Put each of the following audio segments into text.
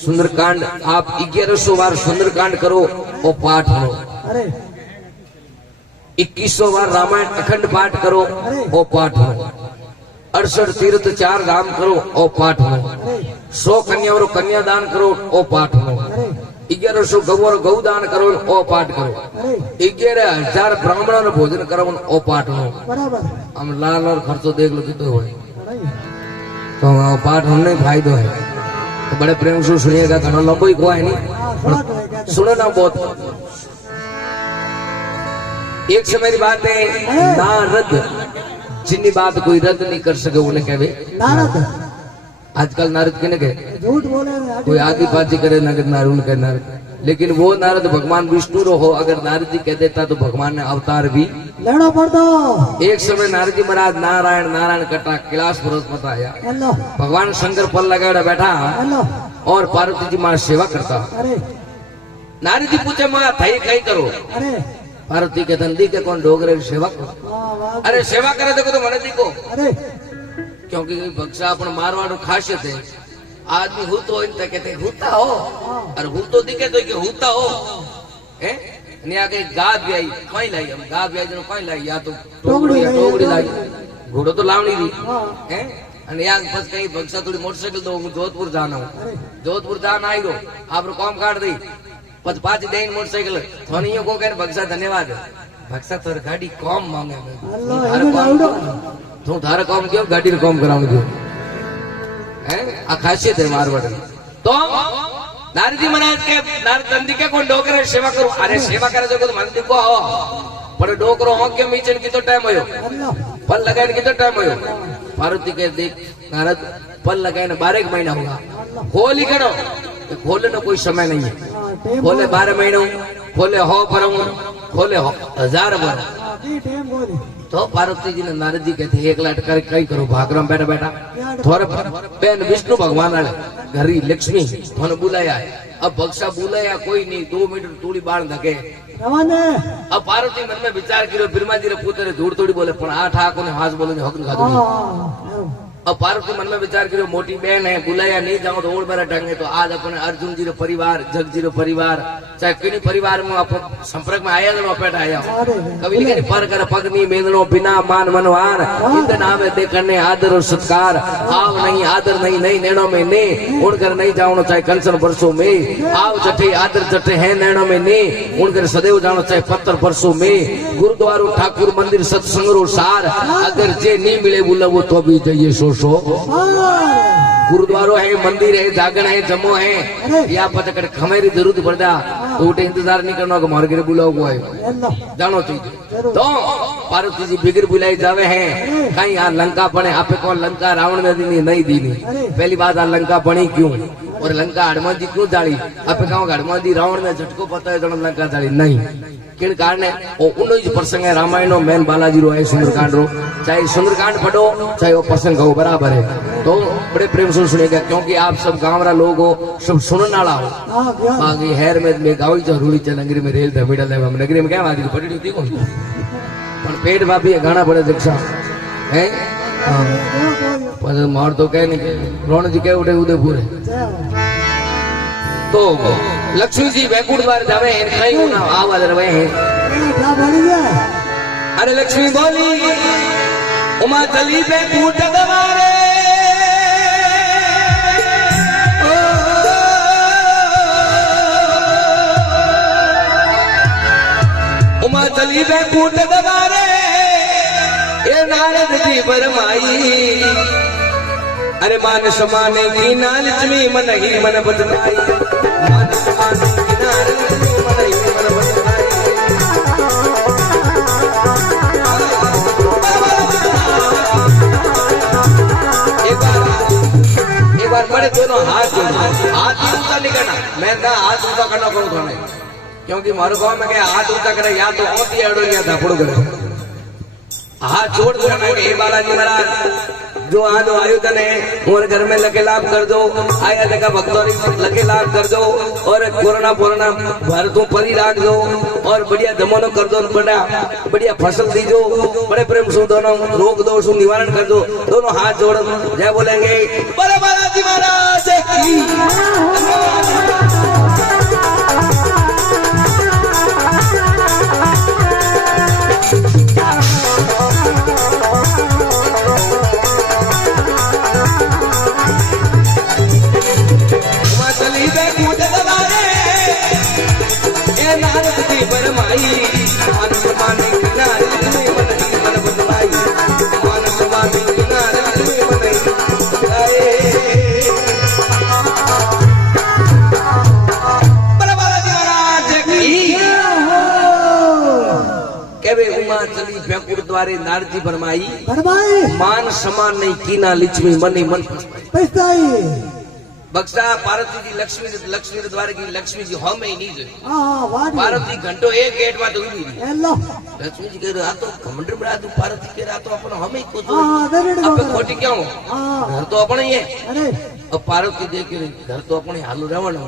सुंदरकांड आप 1100 बार सुंदरकांड करो और पाठ हो। 2100 बार रामायण अखंड पाठ करो और पाठ हो। 68 तीर्थ 4 धाम करो और पाठ हो। 100 कन्याओं कन्यादान करो और पाठ हो। 1100 गौ गौदान करो और पाठ करो। 11,000 ब्राह्मणों भोजन करो और पाठ हो। हम लाल और खर्चो देख लो कितने हो तो पाठ होने फायदो है। तो बड़े प्रेम से सुनिएगा, घना लंबो ही कोई नहीं, सुनो ना बहुत। एक समय की बात है, नारद जिन्नी बात कोई रद्द नहीं कर सके उन्हें कहे नारद। आजकल नारद किने कहे, झूठ बोले, कोई आगे पाची करे नारद नारद, लेकिन वो नारद भगवान विष्णु रो हो। अगर नारद जी कह देता तो भगवान ने अवतार भी लेना पड़ता। एक समय नारद जी महाराज नारायण नारायण करता कैलाश पर्वत पर आया। भगवान शंकर पल लगाया बैठा और पार्वती जी मां सेवा करता। नारद जी पूछे मां थई कहीं करो। पार्वती के धंधी के कौन डोगरे की सेवा करो। अरे सेवा करे देखो तो मने देखो, क्योंकि भक्षा अपन मारवाड़ खासियत है। आदमी हूतो इन कहते हूता हो और हूतो दिखे तो कि हूता हो हैं। ने आगे गा भी आई कोई लाई, हम गा भी आई जो कोई लाई, या तो टोगड़ी लाई, घोड़ो तो लावनी थी हैं। અને યાદ બસ કઈ ભક્ષા થોડી મોટરસાઇકલ તો હું જોધપુર જાના હું, જોધપુર જાન આવી ગયો આપણું કામ કાઢ દઈ પછી પાછી દઈને મોટરસાઇકલ થોની કો કે ભક્ષા ધન્યવાદ ભક્ષા તોર ગાડી કોમ માંગે તું તારે કામ ક્યો ગાડી નું કામ કરાવવાનું ક્યો हैं। आ खासियत है मारवाड़ की। तो नारद जी महाराज के नारद नंदी के कौन डोकरे सेवा करो। अरे सेवा करे देखो तो मन दिखो हो पर डोकरो हो के मीचन की तो टाइम होयो, फल लगाने की तो टाइम होयो। पार्वती के देख नारद फल लगाने 12 महीना होगा, खोली करो खोले ना कोई समय नहीं है। खोले 12 महीनों, खोले हो पर खोले हो 1000 बार। तो पार्वती जी ने नारद जी कहते एक लाट कर कई करो भागरम बैठा बैठा थोड़े बेन विष्णु भगवान घरी लक्ष्मी थोने बुलाया है। अब भक्षा बुलाया कोई नहीं, 2 मीटर तूड़ी बाढ़ धके। अब पार्वती मन में विचार करो, ब्रह्मा जी रे पुत्र धूड़ थोड़ी बोले पण आ ठाकुर ने हाथ बोले हक खादो। अब पार्वती मन में विचार करो मोटी बहन है, बुलाया नहीं जाओ तो और मेरा ढंगे। तो आज अपने अर्जुन जी रो परिवार, जग जी रो परिवार, चाहे किनी परिवार में अपन संपर्क में आया नो पेट आया कभी लिखे पर कर पगनी मेंदनो बिना मान मनवार इंद नाम देखने आदर और सत्कार। आव नहीं आदर नहीं नहीं नैनो में ने उड़कर नहीं जाओ चाहे कंचन बरसों में। आव जटे आदर जटे है नैनो में ने उड़कर सदैव जानो चाहे पत्थर परसों में। गुरुद्वारो ठाकुर मंदिर सत्संगरो सार अगर जे नहीं मिले बुलावो तो भी जाइए सो गुरुद्वारो है, मंदिर है, जागरण है, जमो है, या पता खमेरी जरूरत पड़ता तो उठे इंतजार नहीं करना मार के बुलाओ को जानो चाहिए। तो पार्वती जी बिगर बुलाई जावे हैं कहीं आ लंका बने आपे कौन लंका रावण ने दी नहीं दी नहीं। पहली बात आ लंका बनी क्यों और लंका हनुमान जी क्यों जाली आपे कहो हनुमान जी रावण ने झटको पता है जन लंका जाली नहीं किन कारण है। और 19 प्रसंग है रामायण मेन बालाजी रो है सुंदरकांड रो, चाहे सुंदरकांड पढ़ो चाहे वो प्रसंग हो बराबर है। तो बड़े प्रेम से सुनेगा क्योंकि आप सब गांव रा लोग हो, सब सुनने वाला हो। बाकी हैर में गाँव जरूरी च नगरी में रेल धमीड़ा ले हम नगरी में क्या बात पड़ी होती कौन पर पेट भाभी गाना पड़े दीक्षा है मार तो कह नहीं रोण जी कह उठे उदयपुर है। तो लक्ष्मी जी वैकुंठ द्वार जावे हैं कहीं ना आवाज रहे हैं। अरे लक्ष्मी बोली उमा चली वैकुंठ द्वारे उमा चली वैकुंठ द्वारे ये नारद जी बरमाई। अरे मान समाने की ना लक्ष्मी मन ही मन बदलाई। मान समाने की ना लक्ष्मी मन ही मन बदलाई। एक बार बड़े दोनों हाथ जोड़ो, हाथ ऊंचा नहीं करना। मैं ना हाथ ऊंचा करना कौन था क्योंकि मारो गाँव में क्या हाथ ऊंचा करे या तो मोती अड़ो या धापड़ो करे। हाथ जोड़ दो हे बालाजी महाराज जो आज आयोजन है और घर में लगे लाभ कर दो, आया जगह भक्तों लगे लाभ कर दो और कोरोना कोरोना भारतों परी राख दो और बढ़िया जमानो कर दो, बढ़िया फसल दीजो, बड़े प्रेम से दोनों रोग दोष निवारण कर दो। दोनों हाथ जोड़ जय बोलेंगे बोले बालाजी महाराज की। बदलाई मान सम्मान किनारे मन मन बदलाई मान सम्मान किनारे मन बदलाई उमा चली व्याकुल द्वारे नारजी भरमाई मान समान नहीं कीना लिच्छवी मनी मन पछताई बक्सा पार्वती जी लक्ष्मी द्वारे की लक्ष्मी जी हमें ही नहीं वाह पार्वती घंटो एक गेट में तो हुई हेलो लक्ष्मी जी कह रहा तो घमंड में तू पार्वती कह रहा तो अपन हमें को तो दरेड़ अब खोटी क्यों घर तो अपन ही है अरे अब पार्वती देख घर तो अपने हालू रावण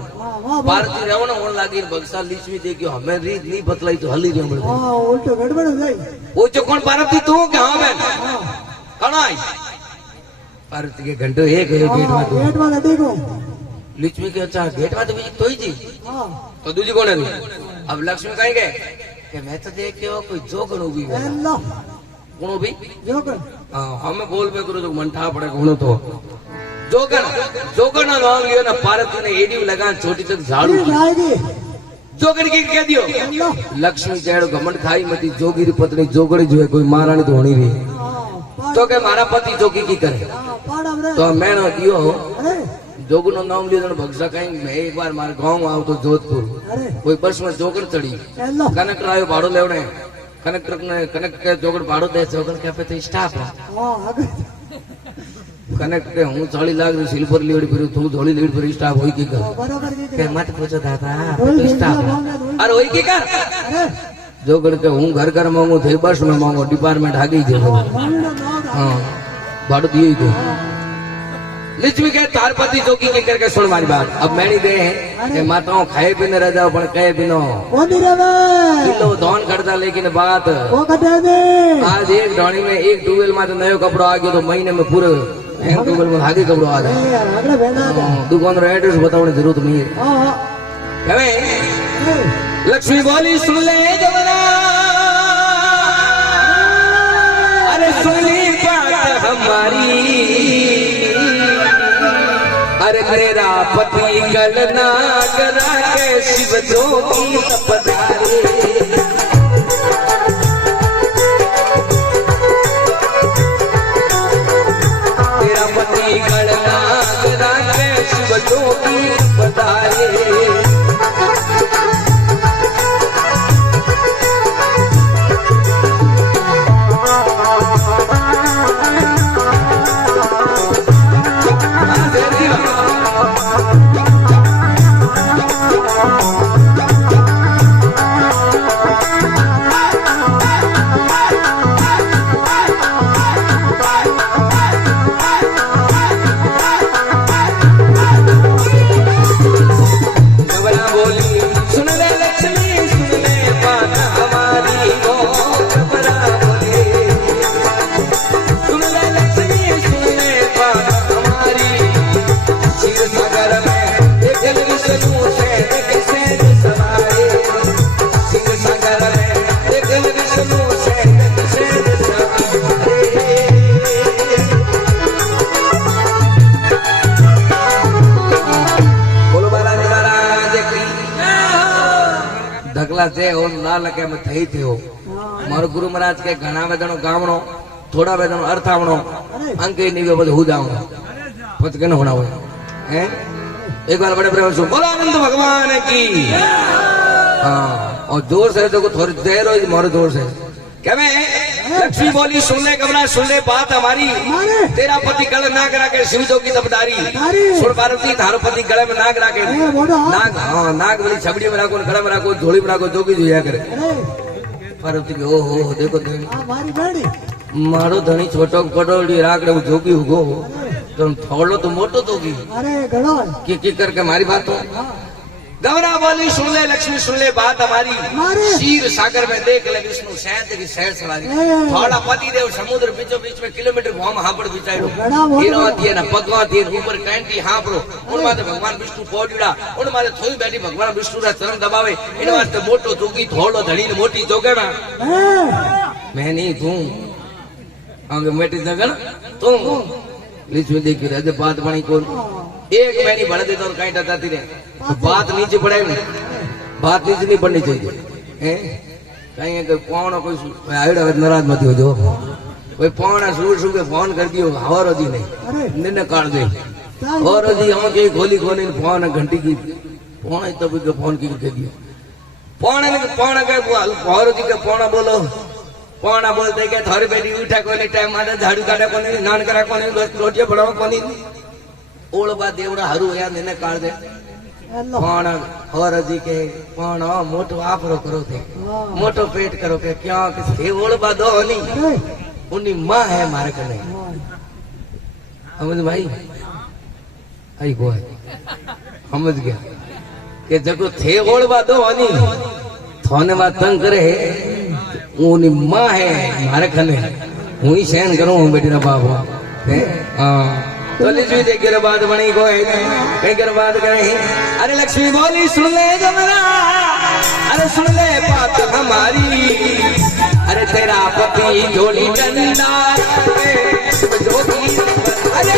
पार्वती रावण होने लगी बक्सा लिच्छवी देखियो हमें रीत नहीं बतलाई तो हली रही उल्टो गड़बड़ हो गई वो जो कौन पार्वती तू क्या हाँ मैं कौन आई पार्वती के घंटो एक गेट में देखो लिच्छवी के अच्छा गेट में तो ही जी तो दूसरी कौन है अब लक्ष्मी कहीं गए कि मैं तो देख के कोई जोगन उभी हेलो कौन उभी जोगन हमें बोल में करो जो मंठा पड़े कौन तो जोगन नाम लियो ना पार्वती ने एडी लगा छोटी तक झाड़ू जोगन की कह दियो लक्ष्मी जैड़ो घमंड खाई मती जोगी री पत्नी जोगड़ी जो है कोई महारानी तो होनी रही तो के मारा पति जोगी की करे तो मैं ना दियो जोगन नो नाम लियो भगसा कहीं मैं एक बार मारे गांव आओ तो जोधपुर कोई बस में जोगन चढ़ी कनेक्टर आयो भाड़ो लेवने कनेक्टर जोगन भाड़ो दे जोगन क्या पे स्टाफ कनेक्ट के हूँ थोड़ी लाग रही सिल्वर लीड फिर तू थोड़ी लीड फिर स्टाफ होई की कर के मत पूछो दादा तो स्टाफ अरे होई की कर जोगन के हूँ घर घर मांगो थे बस में मांगो डिपार्टमेंट आगे ही हाँ भाड़ो दिए ही लिच्छवी के तारपति जोगी के करके सुन मारी बात अब मैंने दे हैं माताओं खाए पीने रह जाओ पर कहे बिनो किलो धौन करता लेकिन बात आज एक ढोनी में एक ट्यूबवेल में तो नयो कपड़ो आ गयो तो महीने में पूरे एक ट्यूबवेल में आगे कपड़ो आ गया दुकान रो एड्रेस बताने जरूरत नहीं है लक्ष्मी बोली सुन ले जवना अरे सुन ली बात हमारी अरे मेरा पति गलना करा के शिव जोगी पधारे मेरा पति गलना करा के शिव जोगी पधारे ना लगे मैं थई थियो मारो गुरु महाराज के घना वेदनो गावणो थोड़ा वेदनो अर्थावणो अंके नीवे बद हो जाऊंगा पत के न होना हो हैं एक बार बड़े प्रेम से बोलो आनंद भगवान की हाँ और जोर से देखो थोड़ी देर हो मारो जोर से क्या मैं लक्ष्मी बोली सुन ले कमला सुन ले बात हमारी तेरा पति गले नाग राके शिव जोगी तबदारी सुन पार्वती थारो पति गले में नाग राके नाग हाँ नाग वाली छबड़ी में राखो गले में राखो झोली में राखो जोगी जोया करे पार्वती के ओहो देखो मारो धनी छोटो कटोरी राख रहे जोगी उगो तुम थोड़ो तो मोटो दोगी अरे की करके हमारी बात हो गौरा बोली सुन ले लक्ष्मी सुन ले बात हमारी क्षीर सागर में देख ले विष्णु शहद की शहर सवारी थोड़ा पति देव समुद्र बीचों बीच में किलोमीटर घूम हापड़ बिचारो हीरोती है ना पगवाती है ऊपर कैंटी हापड़ो उन माथे भगवान विष्णु पहुंचड़ा उन माथे थोड़ी बैठी भगवान विष्णु रा चरण दबावे इन वास्ते मोटो जोगी थोड़ो धड़ी ने मोटी जोगड़ा मैं नहीं तू आगे मेटी जगड़ तू लिच में देखी रहे बात बनी कौन एक महीने बढ़ देता और कहीं जाती रहे तो बात नीचे पड़े बात नीचे नहीं पड़नी चाहिए कहीं अगर पौना कोई आयो नाराज मत हो जो कोई पौना सुबह फोन कर दियो और अजी नहीं अरे निन्ने काट दे चाय और अजी हम के गोली खोली फोन घंटी की पौना तब के फोन की दे दियो पौना के और अजी के पौना बोलो पौना बोलते के थारी बेटी उठा कोनी टाइम मारे झाड़ू काटा कोनी नान करा कोनी रोटियां बनावा कोनी ओळबा देवड़ा हरू या निन्ने काट दे हेलो पण और अजी के पण मोटो आपरो करो थे हाँ। मोटो पेट करो के क्या किसी ओळबा दो नहीं अरे उन्नी माँ है मारे कने हाँ। समझ भाई आई को समझ गया कि जगो थे ओळबा दो नहीं थोने बात तंग करे उन्नी माँ है मारे कने हूं ही सहन करूं बेटी ना बाप है हां तो लिखी दे के बाद बनी को है के बाद कहे अरे लक्ष्मी बोली सुन ले गमरा अरे सुन ले बात हमारी अरे तेरा पति झोली डंडा जोगी अरे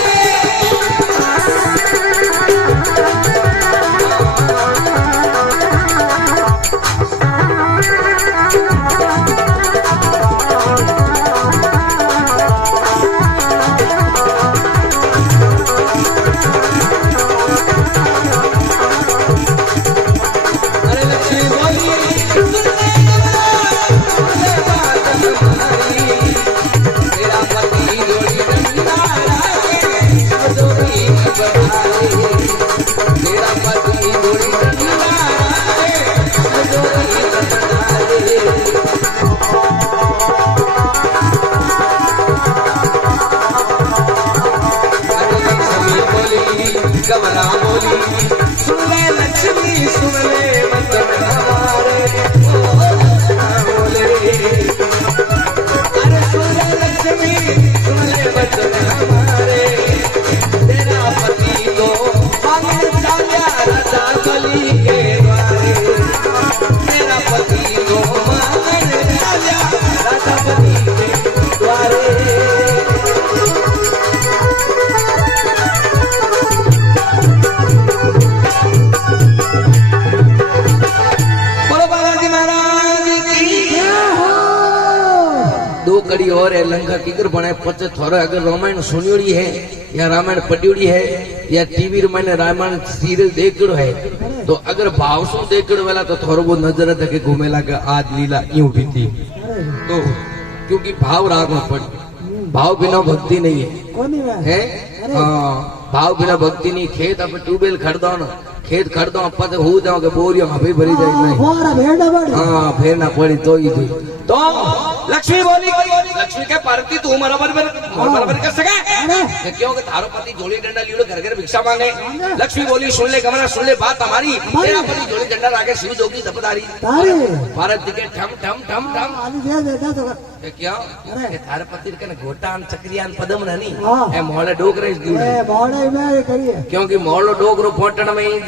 गमरा बोली सुन ले लक्ष्मी सुन ले वचन हमारे बोले अरे सुन ले लक्ष्मी सुन ले वचन हमारे तेरा पति को मांगने चालिया राजा बलि के द्वारे तेरा पति को मांगने चालिया राजा बलि के द्वारे कड़ी और है लंका किकर बने पचे थोड़ा अगर रामायण सुनियोड़ी है या रामायण पढ़ियोड़ी है या टीवी मैंने रामायण सीरियल देखड़ो है तो अगर भाव सु देखड़ वाला तो थोड़ा वो नजर है कि घूमेला के आज लीला यूं भी थी तो क्योंकि भाव राग में पड़ी भाव बिना भक्ति नहीं है कोनी है हाँ भाव बिना भक्ति नहीं खेत अब ट्यूबवेल खरीदो ना खेत खरीदो अपन तो हो जाओगे बोरियों में भी भरी जाएगी हमारा भेड़ा बड़ी हाँ फिर ना पड़ी तो ही थी तो लक्ष्मी बोली लक्ष्मी के पार्वती तू बराबर कर सके क्यों कि थारो पति झोली डंडा लीड़ो घर घर भिक्षा मांगे लक्ष्मी बोली सुन ले कमरा सुन ले बात हमारी तेरा पति झोली डंडा लाके शिव जोगी जपदारी पार्वती के ठम ठम ठम ठम क्या थारे पति के घोटान चक्रियान पदम नहीं ए मोहले डोगरे क्योंकि मोहलो डोगरो पोटण में एक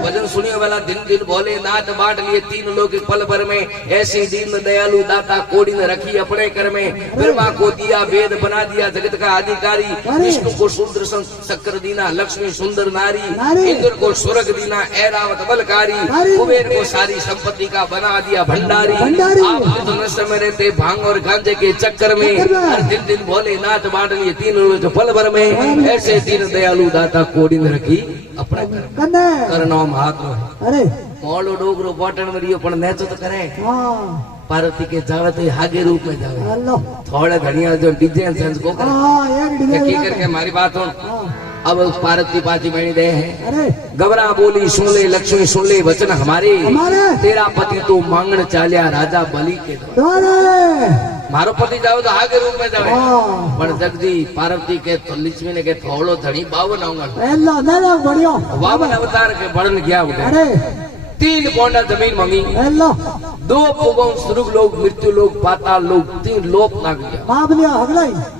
भजन सुनियो वाला दिन दिन बोले नाट बांट लिए तीन लोग पल भर में ऐसी दीन दयालु दाता कोड़ी ने रखी अपने कर में ब्रह्मा को दिया वेद बना दिया जगत का अधिकारी विष्णु को सुदर्शन चक्र दीना लक्ष्मी सुंदर नारी इंद्र को स्वर्ग दीना ऐरावत बलकारी कुबेर को सारी संपत्ति का बना दिया भंडारी आप तो नशे में रहते भांग और गांजे के चक्कर में हर दिन दिन भोले नाथ बांट लिए तीन लोग पल भर में ऐसे दीन दयालु दाता कोड़ी ने रखी अपना करना महात्मा अरे मोलो डोगरो बॉटन में रियो पण नेचो तो करे पार्वती के जावे तो हागे रूप में जावे थोड़े घड़िया जो डिजाइन सेंस को करे की करके हमारी बात हो अब पार्वती पाची बनी दे है गबरा बोली सुन ले लक्ष्मी सुन ले वचन हमारे तेरा पति तो मांगण चालिया राजा बलि के मारो पति जाओ तो आगे रूप में जावे पण जगदी पार्वती के तो लक्ष्मी ने के थोड़ो धनी 52 अवतार के वर्णन किया उठे 3 पौंडा जमीन मम्मी 2 पोगों सुरुग लोग मृत्यु लोग पाताल लोग 3 लोक नाग गया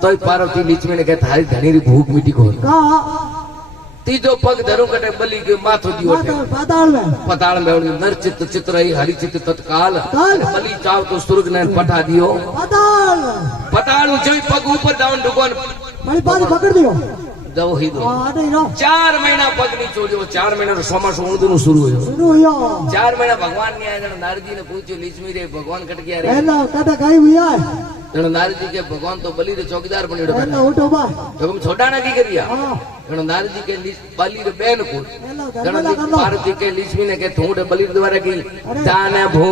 तो पार्वती लक्ष्मी ने के थारी धनी री भूख मिटी को तीजो पग धरू कटे बलि के माथो दियो पताल में नर चित्त चित्र हरि चित्त तत्काल बलि चाव तो सुर्ग ने पठा दियो पताल जो पग ऊपर जावन दुकान पकड़ दियो दो ही दो हाँ आटे रो 4 महीना पग नहीं छोड़ो 4 महीना तो सोमासु ऊंधनु शुरू हुयो शुरू हुयो 4 महीना भगवान ने आया नारद जी ने पूछ्यो लिच्छवी रे भगवान कट गया रे हेलो कटे कई हुआ जण नारद जी के भगवान तो बलि रे चौकीदार बन्यो हेलो उठो बा तो हम छोटा ना की करिया हाँ जण नारद जी के बलि रे बेन को हेलो जण गरबला कर लो पार्वती के लिच्छवी ने के थूडे बलि द्वारा की अरे। जाने भू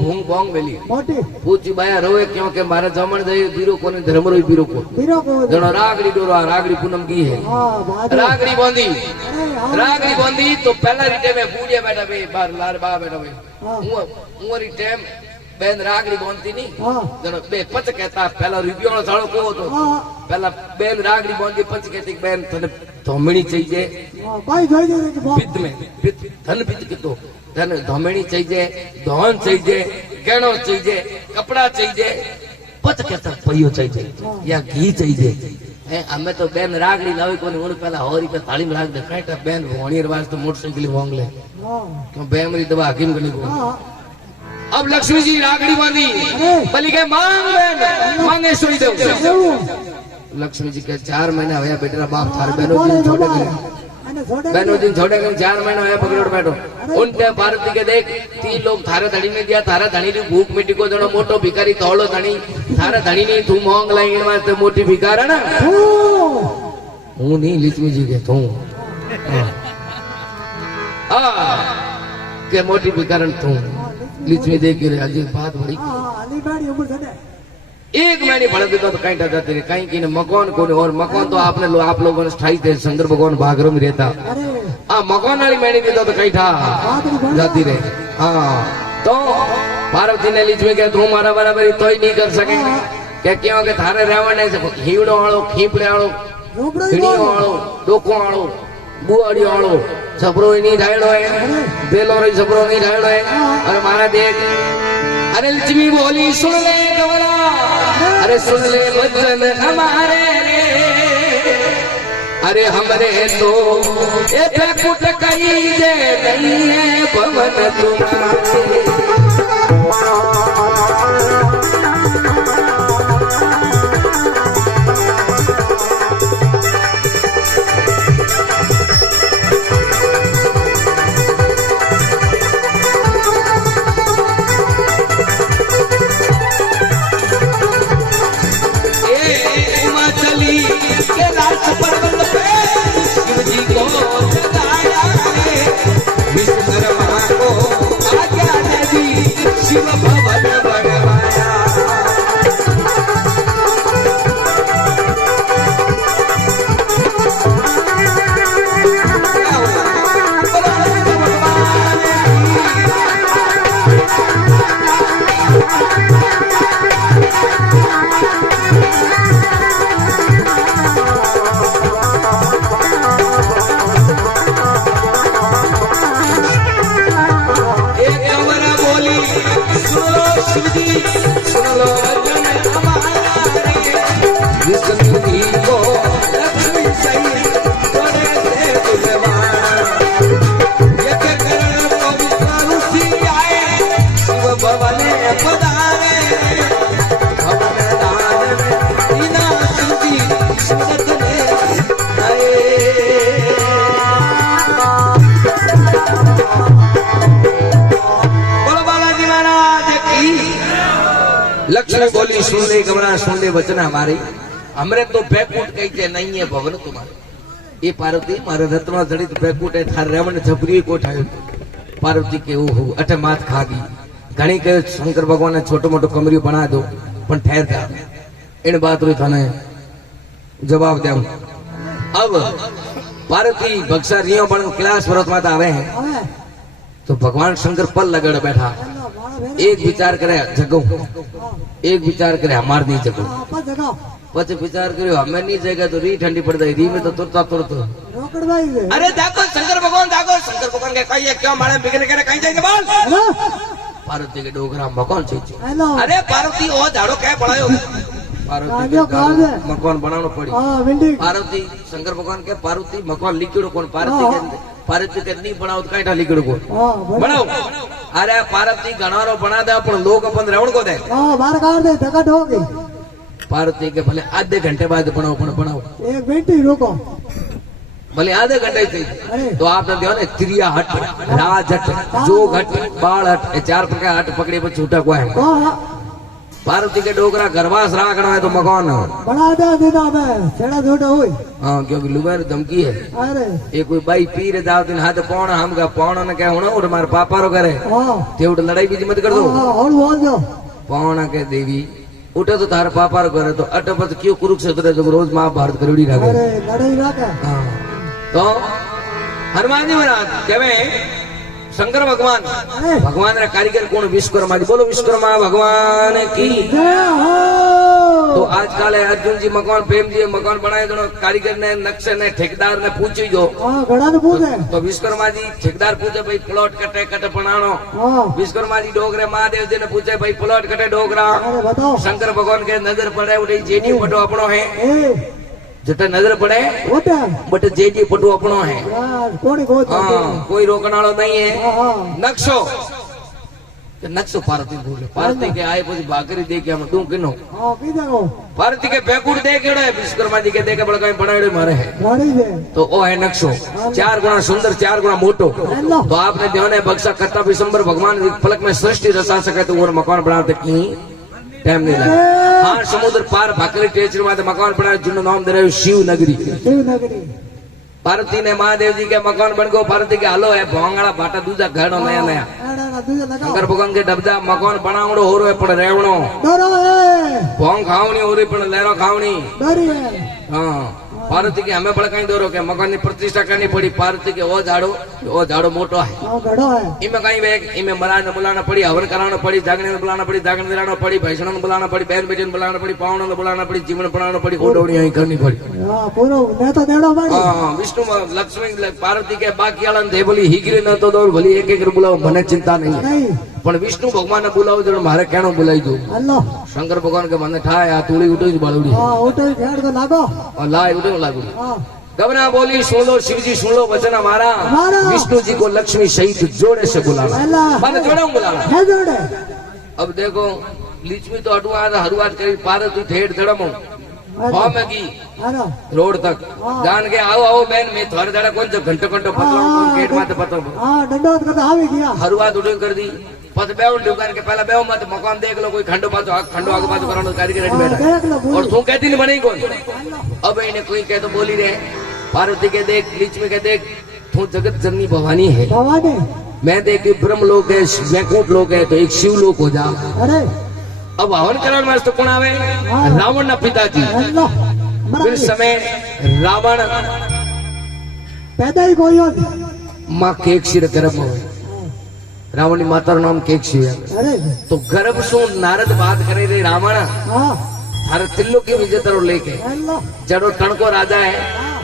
भूंग बोंग वेली मोटी पूछी बाया रोए क्यों के मारे जमण दे बीरो कोने धर्म रोई बीरो को बीरो को जण रागड़ी डोरा रागड़ी पूनम की है हाँ बाजू रागड़ी बांधी अरे हाँ रागड़ी बांधी तो पहला रीटे में बूढ़िया बैठा भाई बार लार बा बैठा भाई हाँ હું ટાઈમ બેન રાગડી બોંધતી ની हाँ જણો બે પચ કહેતા પેલા રૂપિયાનો સાળો કેવો હતો हाँ પેલા બેન રાગડી બોંધી પચ કહેતી કે બેન તને ધોમણી चाहिए हाँ भाई જોઈ દે કે બાપ પિત્ત में પિત્ત ધન પિત્ત કીધો ધન ધોમણી चाहिए ધોન चाहिए ગહેણો चाहिए કપડા चाहिए પચ કહેતા પૈયો चाहिए या घी चाहिए है हमें तो बेन रागड़ी लावी कोनी उन पहला 100 रुपया थाली में राख दे काटा बेन भोणी रवाज तो मोटरसाइकिल मांग ले हाँ क्यों बेमरी दवा हकीम करने को हाँ अब लक्ष्मी जी रागड़ी बांधी बलि के मांग बेन मांगे सोई दो એવું लक्ष्मी जी के 4 महीना होया बेटा बाप थारे बहनों दिन छोड़े गए અને છોડે बहनों दिन छोड़े गए 4 महीना होया पकड़ो बैठो उनके पार्वती के देख 3 लोग थारे धड़ी में दिया थारा धड़ी नी भूख मिटी को जणो मोटो भिखारी तोड़ो धणी थारा धड़ी नी तू मांग लाई इन वास्ते मोटी भिखार है ना હું हूं नहीं लक्ष्मी जी के तू के मोटी भिखारन तू लक्ष्मी देख के आज बात बड़ी હા આલી બાડી ઉપર છોડે एक महीने भड़ देता तो कहीं जाते रहे कहीं की मकान को और मकान तो आपने आप लोगों ने स्थाई थे शंकर भगवान भागरों में रहता અરે हाँ मकान वाली महीने देता तो कहीं था जाती रहे हाँ तो पार्वती ने लिच में क्या तू मारा बराबरी तो ही नहीं कर सके क्या क्यों के थारे रावण ने हीवड़ो वालो खीपड़े वालो ઝોપડો हीड़ियों वालो डोको वालो बुआड़ी वालो छपरो ही नहीं ढायड़ो है बेलो रही छपरो नहीं ढायड़ो है और मारा देख अरे लक्ष्मी बोली सुन ले कमला अरे सुन ले वचन हमारे अरे हमरे तो एक कुट कही दे नहीं है भवन तुम्हारे शिव भवन बनवाया सुन लो वचन हमारे विष्णु जी को लक्ष्मी सही करे से बुलवाना एक करण को विष्णु सी आए शिव भवन पधारे भवन दान में बिना सुधी सुरत में आए लक्ष्मी बोली सुन ले गमरा सुन ले वचन हमारी हमरे तो बैकुट कही थे नहीं है भवन तुम्हारे ये पार्वती मारे रत्न जड़ित बैकुट है थार रेवण छपरी को ठायो पार्वती के ओ अठे मात खागी घणी कहे शंकर भगवान ने छोटो मोटो कमरियो बना दो पण ठहर जा इन बात रो थाने जवाब दे अब पार्वती बक्सा रियो बन क्लास भरत माता आवे हैं હવે तो भगवान शंकर पल लगड़ बैठा હેલો મારા ભેરા एक विचार करे जगो एक विचार करे हमार नहीं जगो આપા જગાવ पछ विचार करो हमें नहीं जाएगा तो री ठंडी पड़ जाएगी री में तो तुरता तुरत રોકડવાઈ ગઈ अरे देखो शंकर भगवान के कहिए क्यों मारे बिगड़ के कहीं जाएंगे बोल હેલો पार्वती के डोगरा मकान चाहिए હેલો अरे पार्वती ओ झाड़ो क्या बनायो पार्वती आगे के कहाँ है? मकान बनाना पड़ी હા વિંડી पार्वती शंकर भगवान के पार्वती मकान लिखिड़ो कौन पार्वती के पार्वती के नहीं बनाओ तो कहीं लिखिड़ो कौन હા બરાબર बनाओ अरे पार्वती गणारो बना दे अपन लोग अपन रेवण को दे હા બહાર કાઢ દે ધક્કા ઠોકી पार्वती के भले आधे घंटे बाद बनाओ पण बनाओ એક મિનિટ रुको भले आधे घंटे से अरे तो आपने देखो ने त्रिया हट, राज हट, जोग हट, बाल हट, ये 4 प्रकार हट पकड़े पर छूटा को है। पार्वती के डोकरा गरबास राखना है तो मकान बना दे दीदा में सेड़ा झूठा हुई। हाँ क्योंकि लुगार धमकी है। अरे ये कोई बाई पीर जाओ दिन हाथ पौन हम का पौन ने क्या होना उठ मारे पापा रो करे हाँ ते उठ लड़ाई भी मत कर दो हाँ और बोल दो पौन के देवी उठे तो तारे पापा रो करे तो अट पर क्यों कुरुक्षेत्र जो रोज महाभारत करोड़ी रखे। अरे लड़ाई रखे हाँ तो हनुमान जी महाराज कहवे शंकर भगवान अरे भगवान रे कारीगर कौन विश्वकर्मा जी बोलो विश्वकर्मा भगवान की। जय हो तो आजकल अर्जुन जी मकान प्रेम जी मकान बनाए दोनों कारीगर ने नक्शे ने ठेकेदार ने पूछी जो हाँ घड़ा ने पूछे तो विश्वकर्मा जी ठेकेदार पूछे भाई प्लॉट कटे कटे बनानो। हाँ विश्वकर्मा जी डोगरे महादेव जी ने पूछे भाई प्लॉट कटे डोगरा। अरे बताओ शंकर भगवान के नजर पड़े उठे जेडी पटो अपनो है ए जटे नजर पड़े होता बट जेडी पटो अपनो है। यार कोनी कोच हाँ कोई रोकने वालो नहीं है। हाँ हाँ नक्शो કે નકશો પાર્વતી બોલે પાર્વતી કે આય પછી ભાકરી દે કે આમ તું કિનો हाँ की देखो પાર્વતી કે પેકુડ દે કેડો है विश्वकर्मा जी के दे के बड़ा कहीं बनाड़े मारे है गाड़ी दे तो ओ है नक्शो 4 गुना सुंदर 4 गुना मोटो। हेलो तो आपने ध्यान है बक्सा कत्ता विशंबर भगवान एक पलक में सृष्टि रचा सके तो वो मकान बनाते की टाइम नहीं लगे। हाँ समुद्र पार भाकरी टेचर में मकान बनाए जिन्हों नाम दे रहे शिव नगरी। शिवनगरी पार्वती ने महादेव जी के मकान बन गो पार्वती के हालो है भोंगड़ा भाटा दूजा घड़ो नया नया एड़ा दूजे लगाओ शंकर भगवान के डबदा मकान बनावड़ो हो रहे पण रेवणो डरो है भोंग खावनी हो रही पण लहरो खावनी। डरी है हाँ पार्वती के हमें बड़ा कहीं दौरो के मकान की प्रतिष्ठा करनी पड़ी पार्वती के वो झाड़ो मोटो है हाँ घड़ो है इमे कहीं वेग इमे महाराज ने बुलाना पड़ी हवन कराना पड़ी जागने ने बुलाना पड़ी जागने दिलाना पड़ी भैंसण ने बुलाना पड़ी बहन बेटी ने बुलाना पड़ी पावण ने बुलाना पड़ी जीवन बनाना पड़ी ओडोड़ी यहीं करनी पड़ी। हाँ पूरो ने तो देड़ो बाड़ी हाँ विष्णु लक्ष्मी पार्वती के बाकी आलन थे बोली हिगरी न तो दौड़ भली एक एक बुलाओ मने चिंता नहीं नहीं पण विष्णु भगवान ने बुलाओ जो मारे कहनो बुलाई दो। हेलो शंकर भगवान के मन ठाए आ तूड़ी उठो बालूड़ी हाँ उठो घेर को लागो और लाए उठो लागूड़ी हाँ गबना बोली सुन लो शिव जी सुन लो वचन हमारा हमारा। विष्णु जी को लक्ष्मी सहित जोड़े से बुलाना अल्लाह। माने जोड़े बुलाना। है जोड़े अब देखो लीचमी तो अटुआ हरुआत करी पार्वती ठेठ धड़मो हाँ मैं की अरे रोड तक हाँ। जान के आओ आओ बहन मैं थोड़े जड़ा कौन जो घंटो घंटो पतला गेट माते पतो हाँ डंडोत करता आवी गया हरुआत उठो कर दी पत बेव दुकान के पहला बेव मत मकान देख लो कोई खंडो पाछो खंडो आगे पाछो करानो कारीगर रेडी हाँ, देख लो, बैठा बोली। और तू कहती नहीं बनेगी कौन। अब इन्हें कोई कह तो बोली रे पार्वती के देख बीच में के देख तू जगत जननी भवानी है भवानी मैं देख ब्रह्म लोक है वैकुंठ लोक है तो एक शिव लोक हो जा। अरे अब हवन करण में तो कौन आवे हाँ। रावण ना पिताजी। हेलो फिर समय रावण पैदा ही कोई और माँ केक सिर गर्भ हो रावण की माता नाम केक सिर अरे तो गर्भ सो नारद बात करे रे रावण हाँ हर तिल्लो की विजय रो लेके हेलो जड़ो टणको राजा है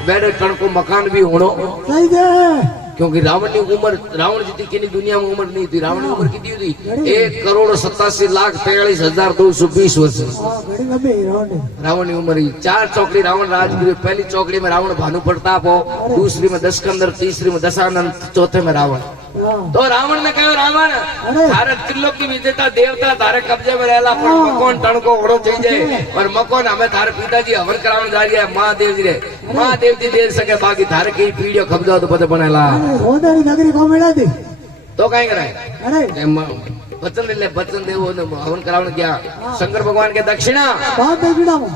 वेड़े टणको मकान भी होनो सही दे क्योंकि रावण की उम्र रावण जितनी किन्हीं दुनिया में उम्र नहीं थी रावण की उम्र कितनी थी 1,87,42,220 वर्ष। हाँ घड़ी लंबी रोने रावण की उम्र 4 चौकड़ी रावण राजगीर पहली चौकड़ी में रावण भानु प्रताप हो दूसरी में दशकंदर तीसरी में दशानंद चौथे में रावण। हाँ तो रावण ने कहा रावण अरे। थारे त्रिलोक की विजेता देवता थारे कब्जे में रहला पर मकोन टणको ओढ़ो चाहिए और मकोन हमें थारे पिताजी हवन करावन जा रही है महादेव जी रे महादेव जी दे सके बाकी थारे की पीढ़ियों खब्जा तो पता बनेला अरे रोने की नगरी को मिला दी तो कहीं कराए अरे बचन ले बचन देव हवन करावन गया शंकर भगवान के दक्षिणा बहुत देखिड़ा हूँ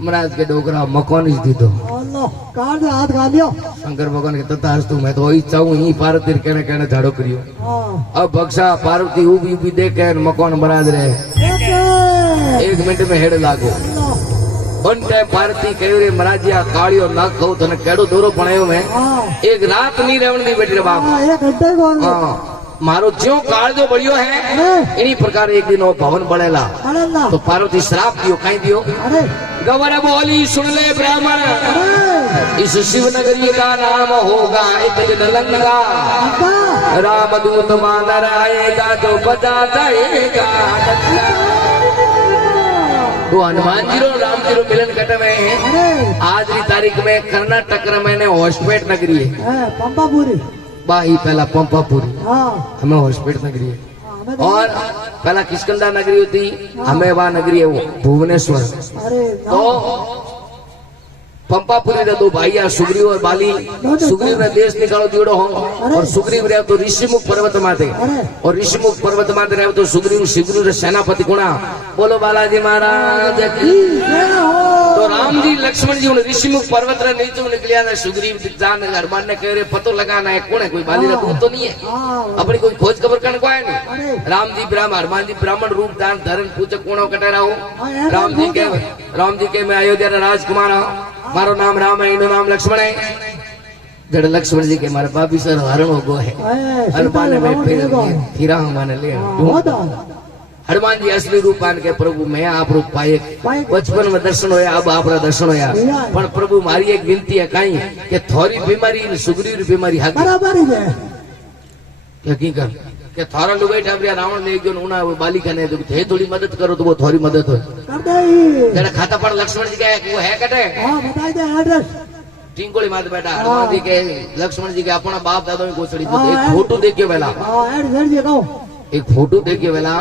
महाराज के डोकरा मकान ही दी दो अल्लाह कार से हाथ खा लियो शंकर भगवान के तथा हस्तु मैं तो वही चाहूँ ही पार्वती कहने कहने झाड़ो करियो। हाँ अब बक्सा पार्वती उबी उबी देख के मकान बना दे रहे ओके 1 मिनट में हेड लागो अल्लाह उन टाइम पार्वती कहो रे महाराजिया कालियो ना कहू तने केड़ो दौरो पणायो मैं हाँ एक रात नहीं रहने दी बेटी रे बाप। हाँ 1 घंटे को हाँ मारो ज्यो काल जो बढ़ियो है अरे इन्हीं प्रकार एक दिन वो भवन बढ़ेला अल्लाह तो पार्वती श्राप दियो कहीं दियो अरे गवर बोली सुन ले ब्राह्मण अरे इस शिव नगरी का नाम होगा एक दिन लंका अब्बा रामदूत मानर आएगा जो बजा जाएगा तो हनुमान जी रो राम जी रो मिलन घट में अरे आज की तारीख में कर्नाटक में हॉस्पिटल नगरी है पंपापुरी बाही पहला पंपापुरी हाँ हमें हॉस्पिटल नगरी है हमें तो- और पहला किष्किंधा नगरी होती हमें वहां नगरी है वो भुवनेश्वर। अरे तो पंपापुरी रे दो भाइया सुग्रीव और बाली सुग्रीव ने देश निकालो दियोड़ो हो और सुग्रीव रे तो ऋषिमुख पर्वत माथे और ऋषिमुख पर्वत माथे रे तो सुग्रीव शिग्रीव रे सेनापति गुणा बोलो बालाजी महाराज की तो राम जी लक्ष्मण जी उन ऋषिमुख पर्वत रे नीचे निकलिया ने सुग्रीव जान हनुमान ने कह रे पतो लगाना है कौन है कोई बाली रा दूत तो नहीं है अपनी कोई खोज खबर करने को आए नहीं राम जी ब्राह्मण हनुमान जी ब्राह्मण रूप दान धरण पूछे कौन कटे रहो राम जी के मैं अयोध्या रा राजकुमार हूं मारो नाम राम है इनो नाम लक्ष्मण है जड़ लक्ष्मण जी के मारे बाबी सर हरण हो गो है हनुमान ने फिरा हमारे ले हनुमान जी असली रूप पान के प्रभु मैं आप रूप पाए बचपन में दर्शन होया अब आप दर्शन होया पर प्रभु मारी एक विनती है कहीं कि थोड़ी बीमारी सुग्रीव बीमारी है बराबर है हकीकत के थारा लुगाई ठाबरिया रावण ले गयो उना वो बालिका ने थे थोड़ी मदद करो तो वो थोड़ी मदद हो कर दे जरा खाता पर लक्ष्मण जी का वो है कटे हां बता दे एड्रेस टिंकोली मात बेटा हनुमान जी के लक्ष्मण जी के अपना बाप दादा की गोसड़ी एक फोटो देखियो वेला हां एड्रेस दे दो एक फोटो देखियो वेला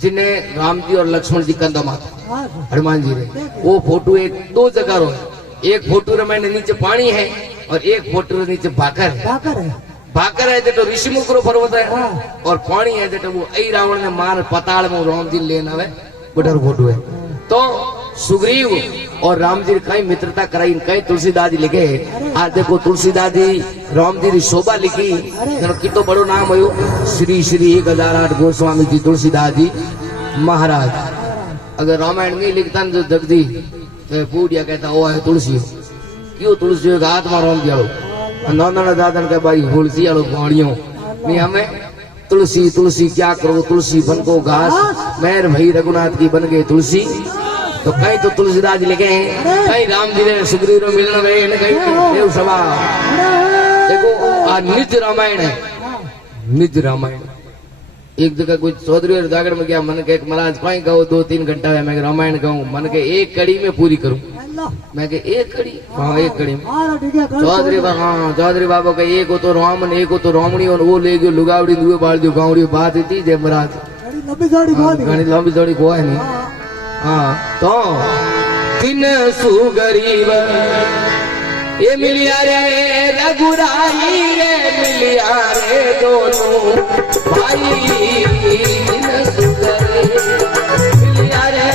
जिन्हें राम जी और लक्ष्मण जी कंधा माथा हनुमान जी रे वो फोटो एक दो जगह रो एक फोटो रे मैंने नीचे पानी है और एक फोटो रे नीचे भाकर है भाकर है जो ऋषिमुख रो पर्वत है और पानी है जो वो ऐ रावण ने मार पताल में राम जी लेना है गुडर फोटो है तो सुग्रीव और राम जी कई मित्रता कराई कई तुलसीदास जी लिखे आज देखो तुलसीदास जी राम जी शोभा लिखी कितो बड़ो नाम हो श्री श्री 1008 गोस्वामी जी तुलसीदास जी महाराज अगर रामायण नहीं लिखता जो जगदी तो पूडिया कहता वो है तुलसी क्यों तुलसी का हाथ में राम जी नौना दादन के भाई तुलसी आलो पानियों नहीं हमें तुलसी तुलसी क्या करो तुलसी बन को घास मेहर भई रघुनाथ की बन गए तुलसी तो कहीं तो तुलसीदास लिखे हैं कहीं राम जी ने सुग्रीव ने मिलना गए कहीं देव सभा देखो आज नित्य रामायण है नित्य रामायण एक जगह कुछ चौधरी और जागड़ में गया मन के एक महाराज कहीं कहो 2-3 घंटा है मैं रामायण कहूँ मन के एक कड़ी में पूरी करूँ मैं के एक कड़ी हाँ एक कड़ी चौधरी बाबा का एक हो तो रामन एक हो तो रामणी और वो ले गयो लुगावड़ी दुए बाल दियो गावड़ी बात थी जय महाराज घनी लंबी जोड़ी को है नहीं हाँ तो तीन सुगरीब ये मिलिया रे रघुराई रे मिलिया रे दोनों भाई तीन सुगरीब मिलिया रे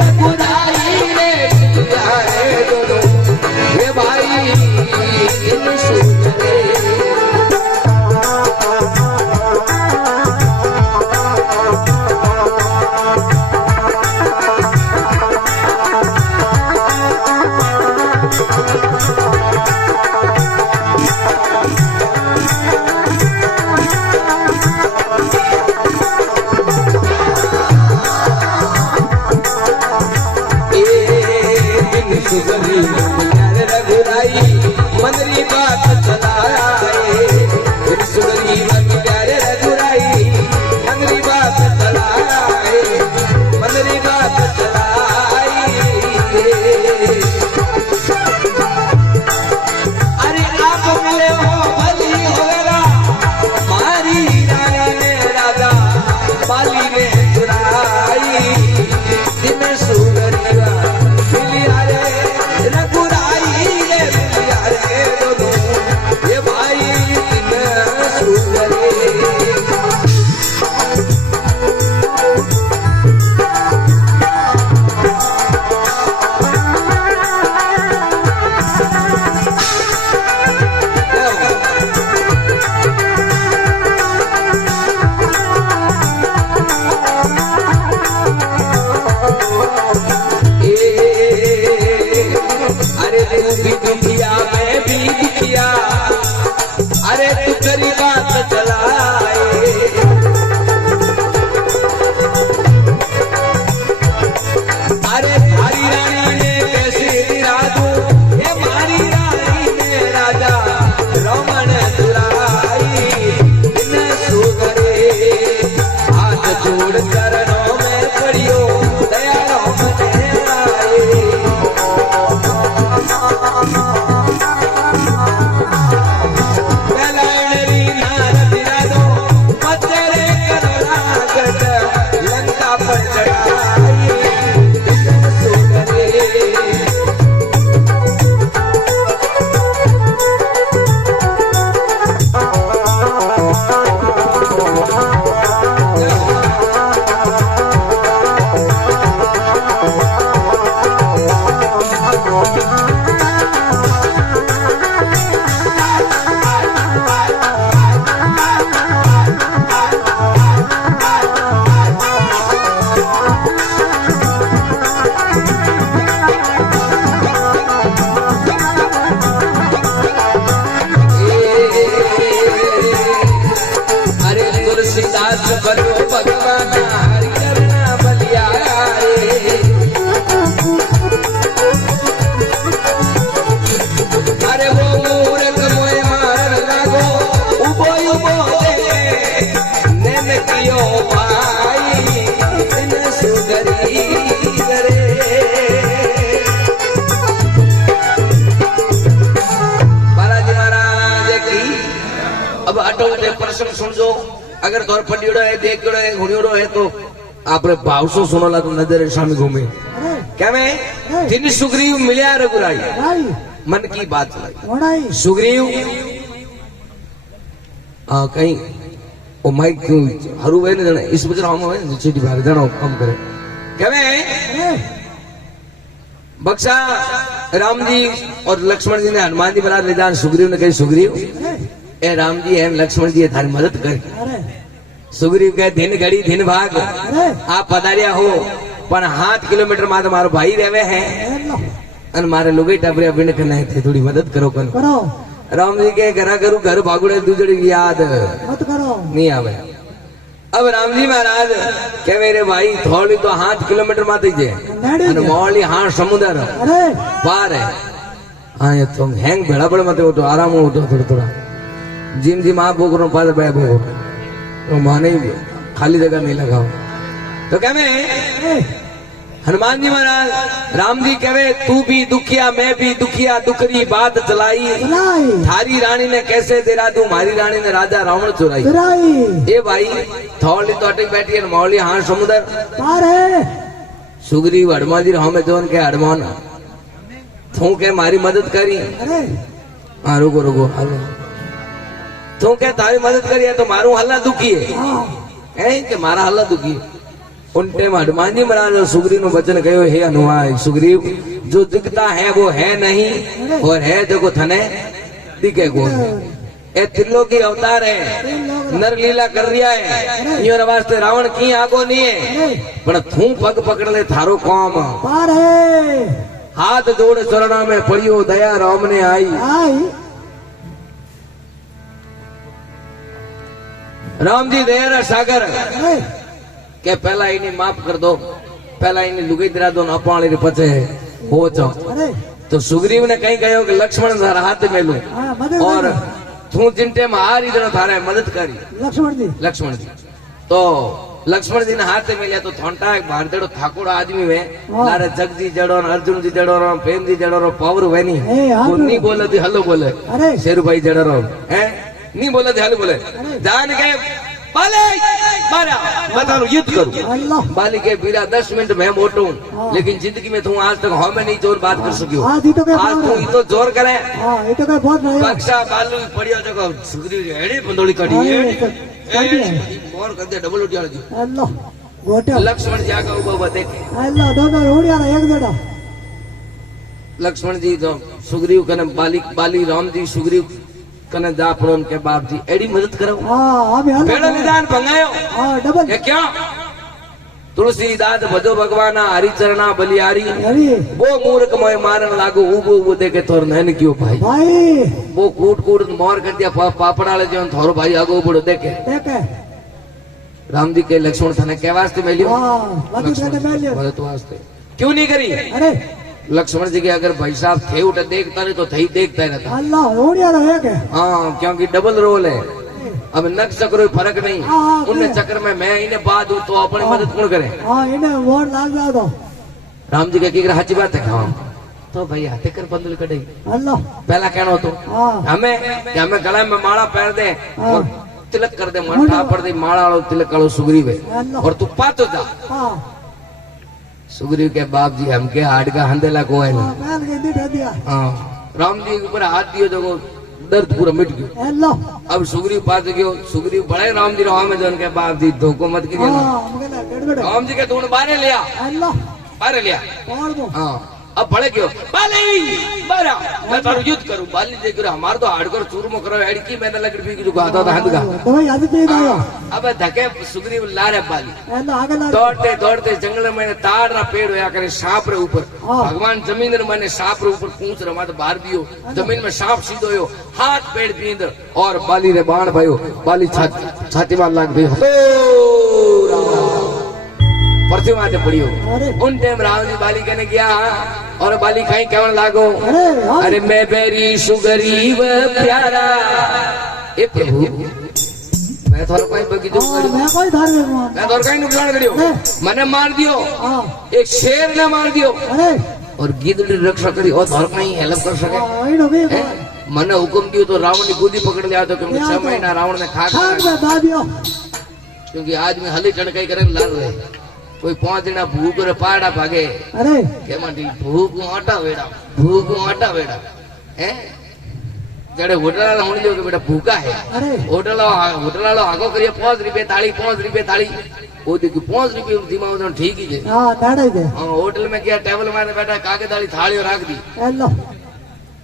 रघुराई रे मिलिया रे दोनों ये भाई तीन सुगरीब मंदरी बात चलाए सुगरी प्यारे रघुराई मंदरी बात चलाए मंदरी बात चलाई अरे आप मिले हो भली होगा मारी रानी ने राजा बाली ने चुराई दिन सुगरी मिलिया रे रघुराई रे मिलिया रे दोनों ये भाई दिन सुगरी अरे तू भी दुखिया मैं भी दुखिया अरे तू तेरी बात चलाए अरे थारी रानी ने कैसे गिरा दूं ये मारी रानी ने राजा रमन चुराई इन सुगरे हाथ जोड़ चरणों में पड़ियो दया रमन आए Bella अब अटो उठे प्रसंग सुनजो अगर तोर पडियोड़ो है देखड़ो है घुड़ियोड़ो है तो आपरे भावसो सुनोला तो नजर सामने घूमे अरे क्या मैं तीन सुग्रीव मिलिया रघुराई भाई मन की बात लाई वड़ाई सुग्रीव कहीं ओ माइक हरू है ना इस बजर हम है चीटी बाहर जानो काम करे क्या मैं अरे बक्सा राम जी और लक्ष्मण जी ने हनुमान जी बना ले जान सुग्रीव ने कही सुग्रीव अरे ए राम जी एम लक्ष्मण जी थारी मदद कर अरे सुग्रीव कहे दिन घड़ी दिन भाग अरे आप पधारिया हो पर 7 किलोमीटर માં તો મારો ભાઈ રહેવે હે हेलो અને મારે લોગઈ टाबरिया बिन कने थे थोड़ी मदद करो कन करो राम जी के घरा करू घर भागुड़े दूजड़ी याद मत करो नहीं आवे अब राम जी महाराज के मेरे भाई थोड़ी तो 7 किलोमीटर માં થઈ જાય नेड़ी અને મોળી હા સમુદ્ર अरे पार है हाँ ये तो हैंग भेड़ा बड़े मत उठो आराम उठो थोड़ा थोड़ा जिम जिम आप बोकरो पास बै बोको तो माने खाली जगह नहीं लगाओ तो क्या मैं अरे हनुमान जी महाराज राम जी कहे तू भी दुखिया मैं भी दुखिया दुखरी बात चलाई चलाई थारी रानी ने कैसे दे दूं मारी रानी ने राजा रावण चुराई चुराई ए भाई थोड़ी तो अटक बैठी है मौली हाँ समुद्र पार है सुग्रीव हनुमान जी हमें जोन के हनुमान तू के मारी मदद करी अरे हाँ रुको रुको हालो तू के तारी मदद करी है तो मारू हल्ला दुखी हाँ है कि मारा हल्ला दुखी है उन टाइम हनुमान जी महाराज सुग्रीव ने वचन कहो हे हनुमान सुग्रीव जो दिखता है वो है नहीं और है जो थने दिखे को ए त्रिलोकी अवतार है नर लीला कर रिया है यो वास्ते रावण की आगो नहीं है पर तू पग पकड़ ले थारो काम पार है हाथ जोड़ चरणा में पड़ियो दया राम ने आई आई राम जी दया सागर अरे के पहला इन्हें माफ कर दो पहला इन्हें लुगाई दिला दो अपाणी पचे हो जाओ अरे तो सुग्रीव ने कहीं कहो कि लक्ष्मण सर हाथ में लू हाँ मदद और करो। तू जिनटे में हारी जनो थारे मदद करी लक्ष्मण जी तो लक्ष्मण जी ने हाथ में लिया तो थोंटा एक भारतेड़ो ठाकुर आदमी वे हाँ। लारे जग जी जड़ो अर्जुन जी जड़ो प्रेम जी जड़ो पावर वे नहीं ए, हाँ वो तो- नहीं बोले थी हलो बोले अरे शेरू भाई जड़ो है नहीं बोले थे हलो बोले जान के बाले मारा बताओ युद्ध करूं अल्लाह बाली के बीरा 10 मिनट में मोटू हाँ। लेकिन जिंदगी में तू आज तक हम नहीं जोर बात कर सकियो आज ही तो क्या आज बात तू है। ई तो जोर करे हाँ ये तो क्या बहुत नहीं है। बक्सा बालू पड़ियो जको सुग्रीव जी एड़ी पंदोड़ी कड़ी हाँ, ये एड़ी तो कड़ी है। मोर कर दे डबल उठिया जी अल्लाह गोटे लक्ष्मण जी आगे उबा देख अल्लाह दो उड़िया एक जड़ा लक्ष्मण जी जो सुग्रीव कने बाली राम जी सुग्रीव कने जा पड़ो उनके बाप जी एड़ी मदद करो हाँ अभी पेड़ निदान भंगायो हाँ डबल ये क्या तुलसीदास भजो भगवाना हरिचरणा बलियारी अरे वो मूर्ख मोय मारन लागो उबो उबो देखे तोर नैन क्यों भाई भाई वो कूट कूट मोर कर दिया पापड़ाले जो थोरो भाई आगो बड़ो देखे देखे राम जी के लक्ष्मण थाने के वास्ते मिलियो हाँ मदद करने में लियो मदद वास्ते क्यों नहीं करी अरे लक्ष्मण जी के अगर भाई साहब थे उठे देखता नहीं तो थई देखता ही रहता अल्लाह उड़िया एक है हाँ क्योंकि डबल रोल है अब नक्श कोई फर्क नहीं हाँ, उनने चक्कर में मैं इन्हें बाद हूँ तो अपनी मदद कौन करे हाँ इन्हें वोट लाग जा दो राम जी के की हची बात है हाँ तो भाई हाथे कर बंदूल कटे अल्लाह पहला कहना तो हाँ हमें गला में माला पहन दे हाँ। और तिलक कर दे मठा पड़ दे माला वालो तिलक वालो सुग्रीव है अल्लाह और तू पातो जा हाँ सुग्रीव के बाप जी हमके हाड का हंदेला को है हाँ पहल के दी दिया हाँ राम जी के ऊपर हाथ दियो जो दर्द पूरा मिट गयो अल्लाह अब सुग्रीव पास गयो सुग्रीव बड़े राम जी राम में जो उनके बाप जी धोखो मत कीजिए ना हाँ मगला गड़गड़ राम जी के तूने बारे लिया अल्लाह बारे लिया और दो हाँ अब बड़े क्यों बाली बारा मैं तारू युद्ध करूं बाली देख रहा हमार तो हार्डकोर चूरमो करो एड़की मैंने लग रही जो गाता था हंद का तो भाई आज पे आया अब धके सुग्रीव लारे बाली अल्लाह आगे ला दौड़ते दौड़ते जंगल में ताड़ रा पेड़ होया करे सांप रे ऊपर हाँ। भगवान जमीन रे मैंने सांप रे ऊपर पूंछ रे माथे बाहर दियो जमीन में सांप सीधो यो हाथ पेड़ पींद और बाली रे बाण भयो बाली छाती मार लाग गई परती माथे पड़ियो अरे उन टाइम राम जी बाली कने गया और बाली खाई केवल लागो अरे हाँ अरे मैं बेरी सुगरीव प्यारा ए प्रभु मैं थोड़ा कोई बगीचो हाँ, मैं कोई धार्मिक हूँ मैं थोड़ा कहीं नुकसान करियो नहीं। मैंने मार दियो हाँ एक शेर ने मार दियो अरे और गिद्ध की रक्षा करी और थोड़ा कहीं हेल्प कर सके हाँ इनो भी हैं? મને હુકમ दियो तो रावण की गोदी पकड़ लिया तो क्योंकि 6 महीना रावण ने खाक खाक में दाबियो क्योंकि आज में हली टणकाई करे लाल रहे कोई 5 दिन भूख रे पाड़ा भागे अरे के माटी भूख आटा वेड़ा हैं जड़े होटल वाला होने जो के बेटा भूखा है अरे होटल वाला आगो करिए 5 रुपए थाली वो देखिए 5 रुपए दिमाग तो ठीक ही है हां दाड़े दे हाँ होटल में क्या टेबल में बैठा काके दाली थाली रख दी हेलो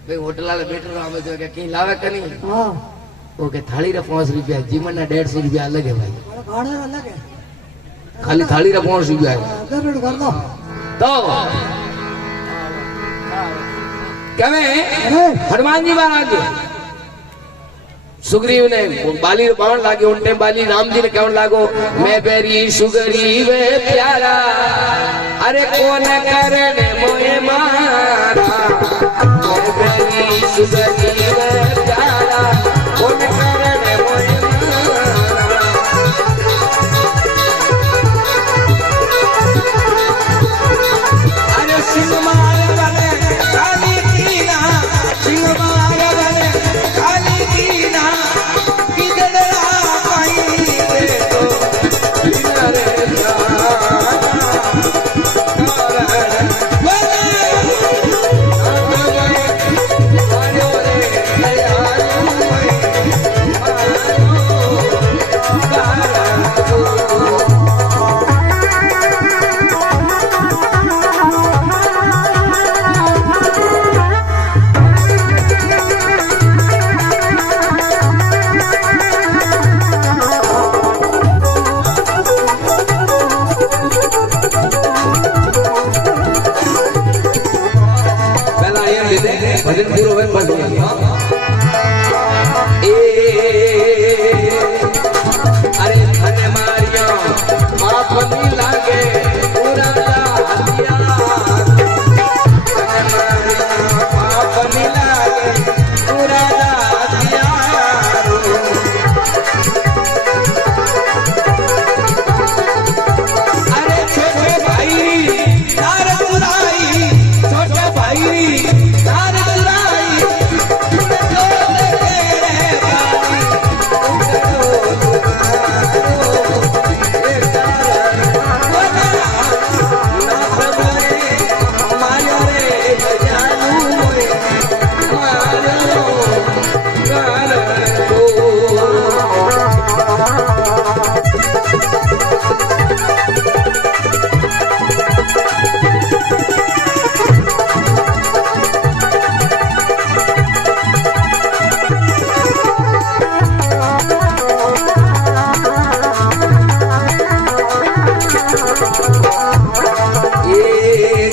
भाई होटल वाले बैठे रहो हमें जो क्या कहीं लावे का नहीं हां वो के थाली रे 5 रुपया जीवन ना 150 रुपया अलग है भाई भाड़े अलग है खाली थाली रे 5 रुपया है जरूर कर लो तो क्या मैं अरे हनुमान जी महाराज सुग्रीव ने बाली बाण लागे उन टाइम बाली राम जी ने कहने लागो मैं बेरी सुग्रीव प्यारा अरे कौन करने मोए मारा मैं बेरी सुग्रीव प्यारा कौन करने मोए मारा अरे सिंह मार वाले काली कीना सिंह मार वाले काली कीना किदड़ा पाई दे तो किनारे जाना कारण बने मारो रे दयालु भजन पूरा हुए पढ़ अरे धन मारिया बाप नहीं लागे पूरा दिया धन मारिया बाप नहीं लागे पूरा दिया अरे छोटे भाई तार चुराई छोटे भाई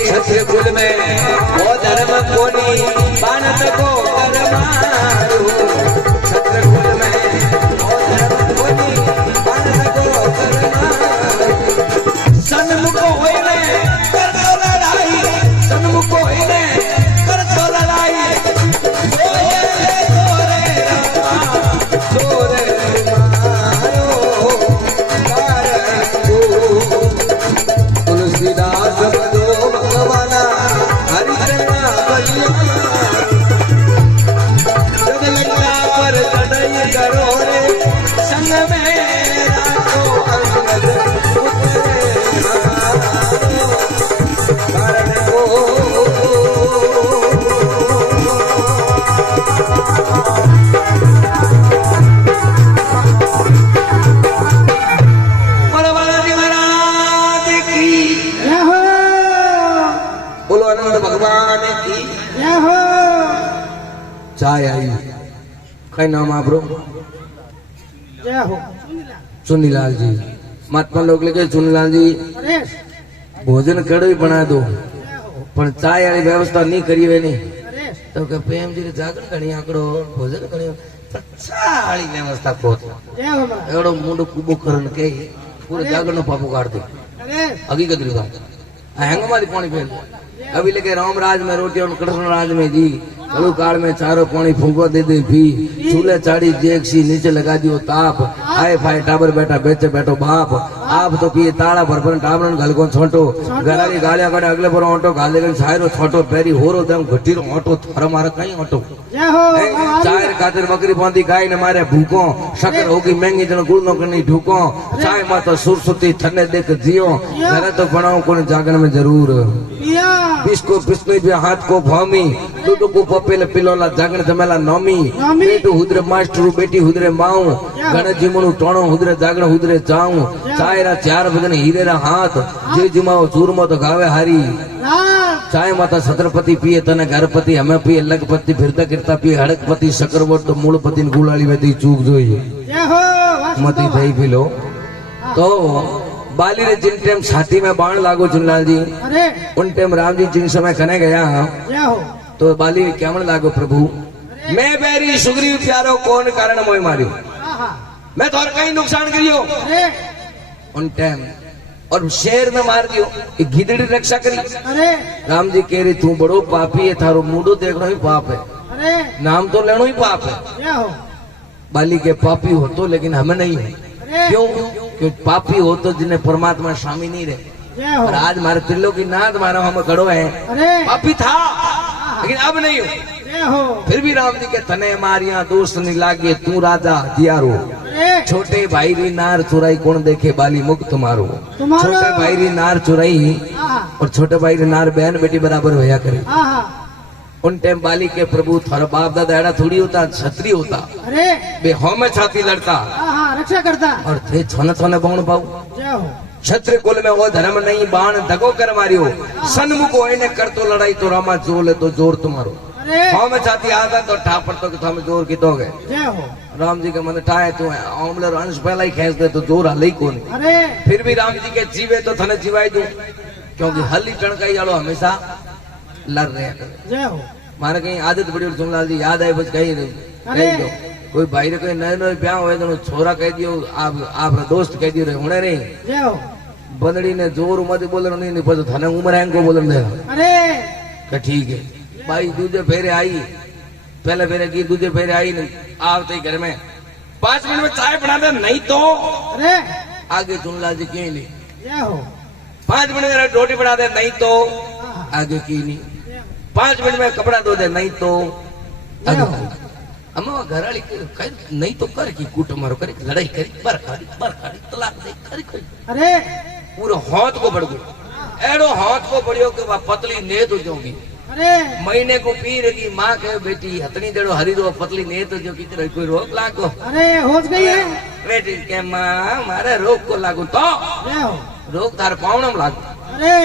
छत्रकुल में वो धर्म कोनी बानत को करमारू छत्रकुल में वो धर्म कोनी बानत को करमारू सन्मुख होइने कर तो लड़ाई सन्मुख होइने कर तो लड़ाई सोये तोरे रामा तोरे मारो कारको तुलसीदास बदो भगवाना हरिचरणा बलिया जगलंगा पर चढ़ाई करो रे संग में राखो अंगद उतरे कारण को बोलो आनंद भगवान की चाय आई कई नाम आप जय हो चुनीलाल जी महात्मा लोग लेके चुनीलाल जी अरे भोजन कड़ो ही बना दो पर चाय वाली व्यवस्था नहीं करी वे नहीं अरे तो के प्रेम जी जागरण करी आकड़ो भोजन करी चाय वाली व्यवस्था को जय हो मां एड़ो मुंडो कुबो करन के पूरे जागरण नो पापो काट दे अरे हकीकत रीगा हैंग मारी पानी फेल अभी लेके रामराज में रोटी और कृष्ण राज में जी कलु काल में चारों पानी फूको दे दे भी चूल्हे चाड़ी जेक सी नीचे लगा दियो ताप आए फाए टाबर बैठा बेचे बैठो बाप आप तो पिए ताड़ा भर पर टाबर गलको छोटो गराली गालिया काटे अगले पर ऑटो गाले गन सायरो छोटो पेरी होरो दम घटीरो ऑटो थर मारे कहीं ऑटो जय हो चाय खातिर बकरी बांधी गाय ने मारे भूको शक्कर होगी महंगी जन गुड़ नो करनी ढूको चाय माता सुरसुती थने देख जियो घर तो बनाओ कोने जागरण में जरूर पिया बिस्को बिस्को भी हाथ को भामी दूध को पपेल पिलोला जागरण जमेला नौमी बेटू हुदरे मास्टरू बेटी हुदरे माऊ गणेश जी मनु टोणो हुदरे जागरण हुदरे जाऊं चाय रा 4 बजने हीरे रा हाथ जे जिमाओ चूरमो तो गावे हारी चाय माता छत्रपति पिए तने घरपति हमें पिए लखपति फिरता गिरता पिए हड़कपति शकरवट तो मूलपति गुलाली में दी चूक जोई जय हो मती थई पिलो तो बाली ने जिन टाइम छाती में बाण लागो चुनलाल जी अरे उन टाइम राम जी जिन समय कने गया जय हो तो बाली केमण लागो प्रभु मैं बैरी सुग्रीव प्यारो कौन कारण मोय मारियो आहा मैं तोर कहीं नुकसान करियो अरे उन टाइम और शेर में मार दियो ये गिदड़ी रक्षा करी अरे राम जी कह रही तू बड़ो पापी है थारो मुंडो देखना ही पाप है अरे नाम तो लेनो ही पाप है जय हो बाली के पापी हो तो लेकिन हमें नहीं है अरे क्यों क्योंकि पापी हो तो जिन्हें परमात्मा शामिल नहीं रहे जय हो और आज हमारे त्रिलोकी नाथ मानो हम खड़ो है अरे पापी था लेकिन अब नहीं हो जय हो फिर भी राम जी के तने मारिया दोस्त नहीं लागे तू राजा हथियारो अरे छोटे भाई री नार चुराई कौन देखे बाली मुक्त मारो तुम्हारो छोटे भाई री नार चुराई आहा और छोटे भाई री नार बहन बेटी बराबर होया करे आहा उन टाइम बाली के प्रभु थारा बाप दादा एड़ा थोड़ी होता छत्री होता अरे बे हो में छाती लड़ता आहा रक्षा करता और थे छोने छोने बाण पाऊ जय हो क्षत्रिय कुल में वो धर्म नहीं बाण धगो कर मारियो सन्मुख होने कर तो लड़ाई तो रामा जोले तो जोर तुम्हारो अरे हो में छाती आता तो ठापर तो तुम जोर की तो गए जय हो राम जी के मन ठाए तू आमलर अंश पहला ही खेच दे तो जोर हल ही कौन अरे फिर भी राम जी के जीवे तो थने जीवाई दू क्योंकि हल ही टणकाई वालों हमेशा लड़ रहे हैं जय हो मारे कहीं आदत पड़ी और सुनलाल जी याद आए बस कहीं अरे। कहीं दो कोई भाई रे कोई नए नए ब्याह हुए तो छोरा कह दियो आप दोस्त कह दियो रे हुने नहीं जय हो बंदड़ी ने जोर मत बोलन नहीं पर थाने उम्र है को बोलन दे अरे का ठीक है भाई दूजे फेरे आई पहले फेरे की दूजे फेरे आई नहीं आवते ही घर में 5 मिनट में चाय बना दे नहीं तो अरे आगे सुनलाल जी क्यों नहीं जय हो 5 मिनट में रोटी बना दे नहीं तो आहा आगे की नहीं जय हो 5 मिनट में कपड़ा धो दे नहीं तो जय हो अम्मा घराली नहीं तो कर की कूट मारो करे लड़ाई करी बरखाड़ी तलाक दे करी कोई अरे पूरा हाथ को बढ़ गयो एड़ो हाथ को बढ़ियो के वह पतली नेत हो जाओगी अरे महीने को पीर की माँ के बेटी हथनी देड़ो हरी दो पतली नेत जो की तरह कोई रोग लागो अरे होश गई है बेटी के माँ मारे रोग को लागू तो जय हो रोग थार पावणम लागू अरे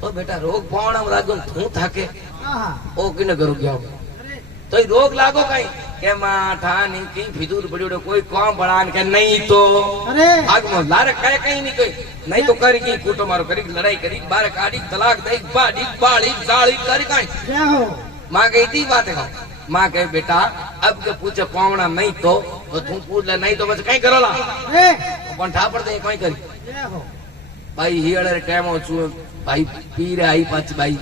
तो बेटा रोग पावणम लागू तू थाके आहा ओ किने करो गया अरे तो रोग लागो कहीं के माँ ठानी की फिदूर पड़ियो कोई काम बढ़ान के नहीं तो अरे आग में लारे कहे कहीं नहीं कोई नहीं तो करी की कूटो मारो करी लड़ाई करी बार काटी तलाक दे बाड़ी बाड़ी जाड़ी करी कहीं जय हो माँ कही थी बात है माँ कहे बेटा अब के पूछे पावना नहीं तो तू पूछ ले नहीं तो बस कहीं करो ला अरे कौन ठापर दे कहीं करी जय हो भाई हियर टाइम हो भाई पी रहे आई पाच भाई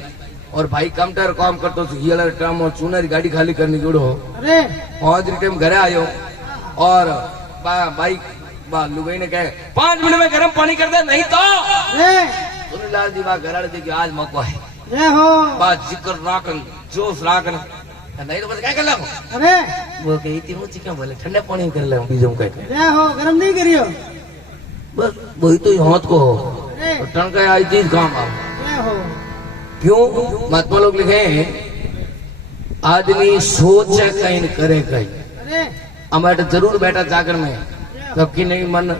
और भाई कमटर काम करतो हियर टाइम हो चुनरी गाड़ी खाली करनी जुड़ो अरे आज टाइम घरे आयो और भाई लुगाई ने कहे 5 मिनट में गर्म पानी कर दे नहीं तो अरे सुनीलाल जी बा घर देखिए आज मौका है जय हो बात जिक्र राखन जोश राखन नहीं तो बस क्या कर लो अरे वो कही थी मुझे क्या बोले ठंडे पानी कर ले बीजों कह के जय हो गरम नहीं करियो बस वही तो हाथ को हो अरे टणका आई चीज काम आओ जय हो क्यों महात्मा लोग लिखे आदमी सोचे कहीं करे कहीं अरे हमारे जरूर बैठा जागर में जय हो तब की नहीं मन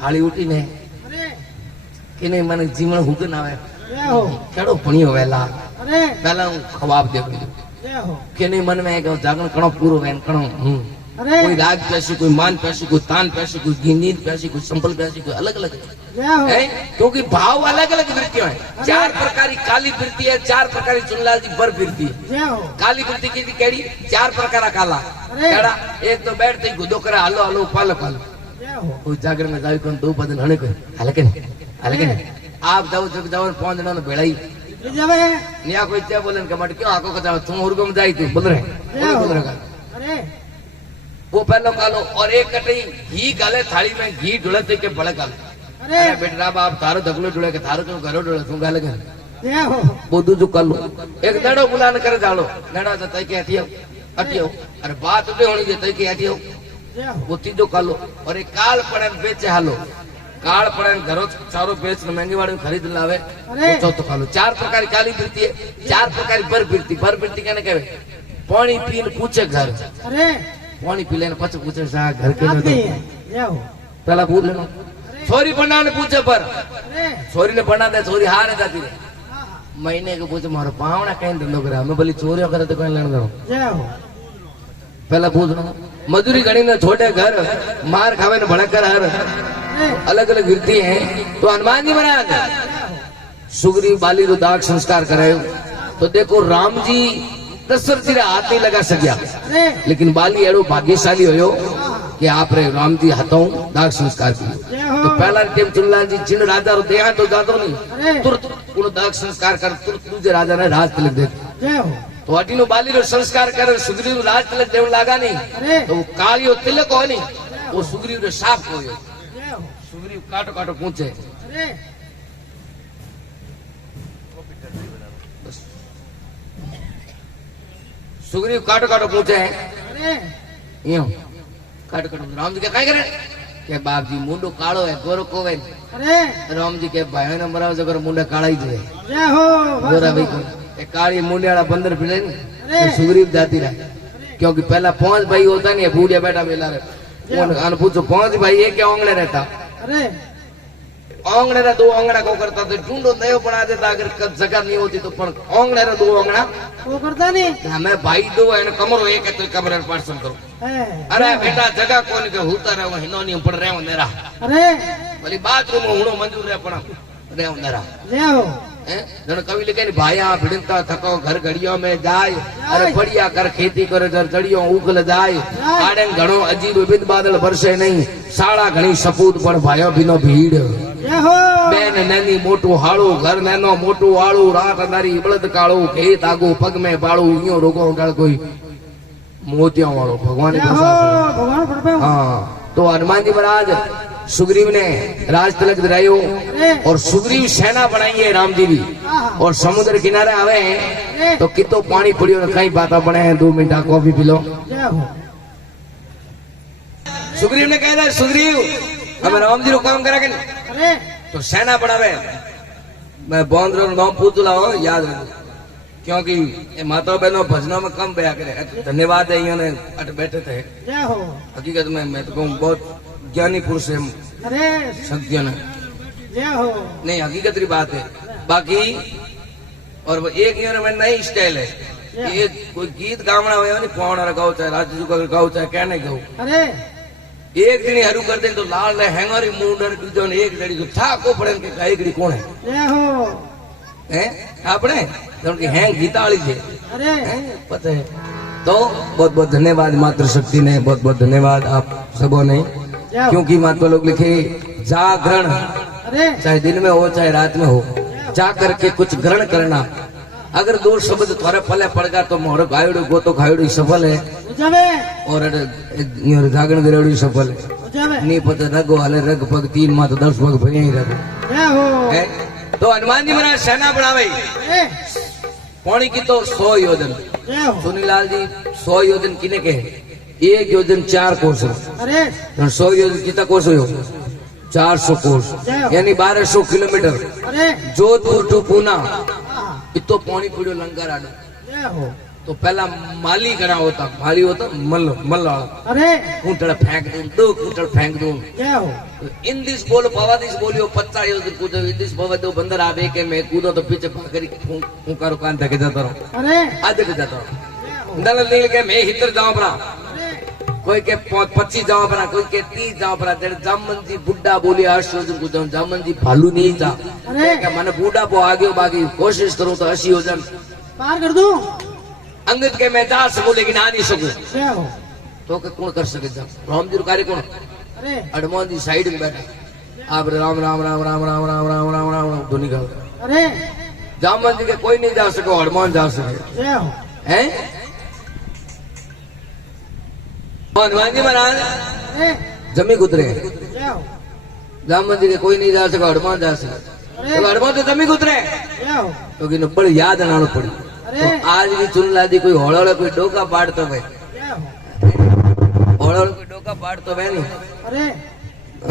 थाली उठी ने अरे कि नहीं मन जीवन हुक ना आवे जय हो केड़ो पणी होवेला अरे पहला हूँ खवाब दे जय हो कि नहीं मन में जागरण कणो पूरो वेन कणो अरे कोई राग पैसी कोई मान पैसी कोई तान पैसी कोई नींद पैसी कोई संपल पैसी कोई अलग अलग जय हो है क्योंकि भाव अलग अलग वृत्तियां हैं 4 प्रकार की काली वृत्ति है 4 प्रकार की चुनलाल जी बर वृत्ति है जय हो काली वृत्ति की केड़ी 4 प्रकार काला अरे। केड़ा एक तो बैठते ही गुदो करे हलो हलो पालो पालो जय हो कोई जागर में जाई कोन 2 बदन हणे कोई हलके आप जाओ जब जाओ 5 जणों ने भेड़ाई जावे निया कोई त्या बोलन के मट क्यों आको कथा तू हुरगम जाई तू बोल रहे जय हो बोल रहा अरे वो पहलो कालो और एक कटई घी गाले थाली में घी ढुलते के बड़े कालो अरे अरे बेटा बाप थारो धगलो ढुले के थारो क्यों घरो ढुले तू गाले घर जय हो बुद्धू जो कालो एक दड़ो बुलान करे जालो नड़ा तो तई के अटियो अरे बात उठे होनी जे तई के अटियो जय हो वो तीजो कालो और एक काल पड़े बेचे हालो काल पड़े घरों चारों बेच महंगी वाली खरीद लावे अरे। वो चौथो कालो चार प्रकार की काली फिरती है चार प्रकार की बर फिरती कहने कहे पानी पीन पूछे घर अरे पानी पी लेने पछ पूछे सा घर के याद लिए नहीं है जय हो पहला पूछ लेना छोरी पढ़ना ने पूछे पर अरे छोरी ने पढ़ना दे छोरी हार जाती रहे हाँ, हाँ, महीने को पूछे मारो पावना कहीं धंधो करे हमें भली चोरियों करे तो कहीं लेने दो जय हो पहला पूछना मजूरी गणी ने छोटे घर मार खावे ने भड़कर हर अरे अलग अलग गिरती हैं तो हनुमान जी महाराज जय हो सुग्रीव बाली रो दाग संस्कार करायो तो देखो राम जी दशरथ जी रे हाथ नहीं लगा सकिया अरे लेकिन बाली एड़ो भाग्यशाली होयो कि आप रे राम जी हाथों दाग संस्कार कियो जय हो तो पहला टेम चुनलाल जी जिन राजा रो देहांत हो जातो नहीं अरे तुरंत उन दाग संस्कार कर तुरंत दूजे राजा ने राज तिलक दे जय हो तो अटीनो बाली रो संस्कार कर सुग्रीव राज तिलक देवन लागा नहीं अरे तो वो कालियो तिलक हो नहीं वो सुग्रीव रे साफ होयो जय हो सुग्रीव काटो काटो पूछे अरे सुग्रीव काटो काटो पूछे अरे यूं काटो काटो राम जी के काय करे के बाप जी मुंडो काळो है गोरो कोवे अरे राम जी के भाई ने मराव जगर मुंडा काळा ही जोए जय हो गोरा भाई को ए काली मुंडे वाला बंदर फिरे ने अरे। तो सुग्रीव जाती रहे क्योंकि पहला 5 भाई होता नहीं बूढ़िया बेटा मिला रहे उन अन पूछो 5 भाई ये क्या ओंगड़े रहता अरे ओंगड़े रे दो ओंगड़ा को करता तो ढूंढो नयो बना देता अगर जगह नहीं होती तो पण ओंगड़े रे दो ओंगड़ा वो करता नहीं हमें भाई दो है कमरो एक है तो कमरे में पार्सल करो है अरे बेटा जगह कोन के हुता रहे हिनो नहीं पड़ रहे नेरा अरे भली बाथरूम हुणो मंजूर है पण रे नेरा जय हो हैं जण कवि लिखे भाया भिड़ता थको घर घड़ियों में जाय अरे बढ़िया कर खेती करे जर जड़ियों उगल जाय आड़े घणो अजीब विद बादल बरसे नहीं साड़ा घणी सपूत पण भायो बिनो भीड़ जय हो बेन नैनी मोटू हाड़ू घर नैनो मोटू आड़ू रात अंधारी बलद काड़ू खेत आगू पग में बाड़ू इयो रोगो डल कोई मोतियों वालो भगवान जय की हो प्रसाद भगवान पड़ पे हाँ तो हनुमान जी महाराज सुग्रीव ने राज तिलक दिलायो और सुग्रीव सेना बनाई है राम जी भी और समुद्र किनारे आवे हैं तो कितो पानी पड़ियो कई बात बने हैं 2 मिनट कॉफी पी लो जय हो सुग्रीव ने कह रहा सुग्रीव हमें राम जी रो काम करा के अरे तो सेना बनावे मैं बॉन्द रो नाम पूछ लाओ याद रखो क्योंकि ये माता बहनों भजनों में कम बया करे धन्यवाद है इन्होंने अट बैठे थे जय हो हकीकत में मैं तो कहूँ बहुत ज्ञानी पुरुष है अरे संतियों ने जय हो नहीं हकीकत की बात है बाकी और वो एक ये में नई स्टाइल है ये कोई गीत गावना हो नहीं पौना गाओ चाहे राजू का गाओ चाहे कहने गाओ अरे एक दिन हरू कर दे तो लाल ने हैंगर मुंडर बीजो ने एक जड़ी को था को पड़े के गाय गड़ी कौन है जय हो हैं आपने क्योंकि हैंग गीता वाली है अरे पता है तो बहुत बहुत धन्यवाद मातृ शक्ति ने बहुत बहुत धन्यवाद आप सबों ने जय हो क्योंकि महात्मा लोग लिखे जागरण अरे चाहे दिन में हो चाहे रात में हो जा करके कुछ ग्रहण करना अगर 2 शब्द थोड़े फले पड़गा तो मोर गायड़ो गोतो खायड़ो सफल है उजावे और जागरण दिलोड़ी सफल है उजावे नहीं पता रगो हले रग पग 3 मां तो 10 पग भरिया ही रगो जय हो है तो हनुमान जी महाराज सेना बनावे अरे पौनी की तो 100 योजन जय हो सुनीलाल जी 100 योजन किने के 1 योजन 4 कोस अरे 100 योजन कितना कोस हो 400 कोस यानी 1200 किलोमीटर अरे जोधपुर टू पूना हाँ, इतो पौनी पड़ो लंगर आडो जय हो तो पहला माली करा होता माली होता मल वाला अरे कूटड़ फेंक दूं 2 कूटड़ फेंक दूं जय हो इन दिस बोलो पवा दिस बोलियो 50 योजन कूदो इन दिस पवा दो बंदर आवे के मैं कूदो तो पीछे भागरी फूंकारो कान तक जाता रहो अरे आज तक जाता रहो जय हो दल नील के मैं हितर जाऊं बना अरे कोई के 25 जाओ बना कोई के 30 जाओ बना जड़ जामन जी बुड्ढा बोली 8 योजन कूदो जामन जी भालू नहीं था अरे के मन बूढ़ा पो आगे बाकी कोशिश करूं तो 80 योजन पार कर दूं अंगद के मैं जा सकूं लेकिन आ नहीं सकूं जय हो तो के कौन कर सके जा राम जी कार्य कौन अरे हनुमान जी साइड में बैठा आप राम राम राम राम राम राम राम राम राम राम धोनी का अरे जामन जी के कोई नहीं जा सको हनुमान जा सके जय हो हैं और हनुमान जी महाराज अरे जमी उतरे क्या हो जामवंत जी के कोई नहीं जा सका, हनुमान जा सका। अरे तो हनुमान तो जमी उतरे क्या हो तो कि बड़ी याद आना पड़ी। अरे तो आज भी चुनला दी कोई होड़ो कोई डोका पाड़तो भाई, क्या हो होड़ो कोई डोका पाड़तो भाई नहीं अरे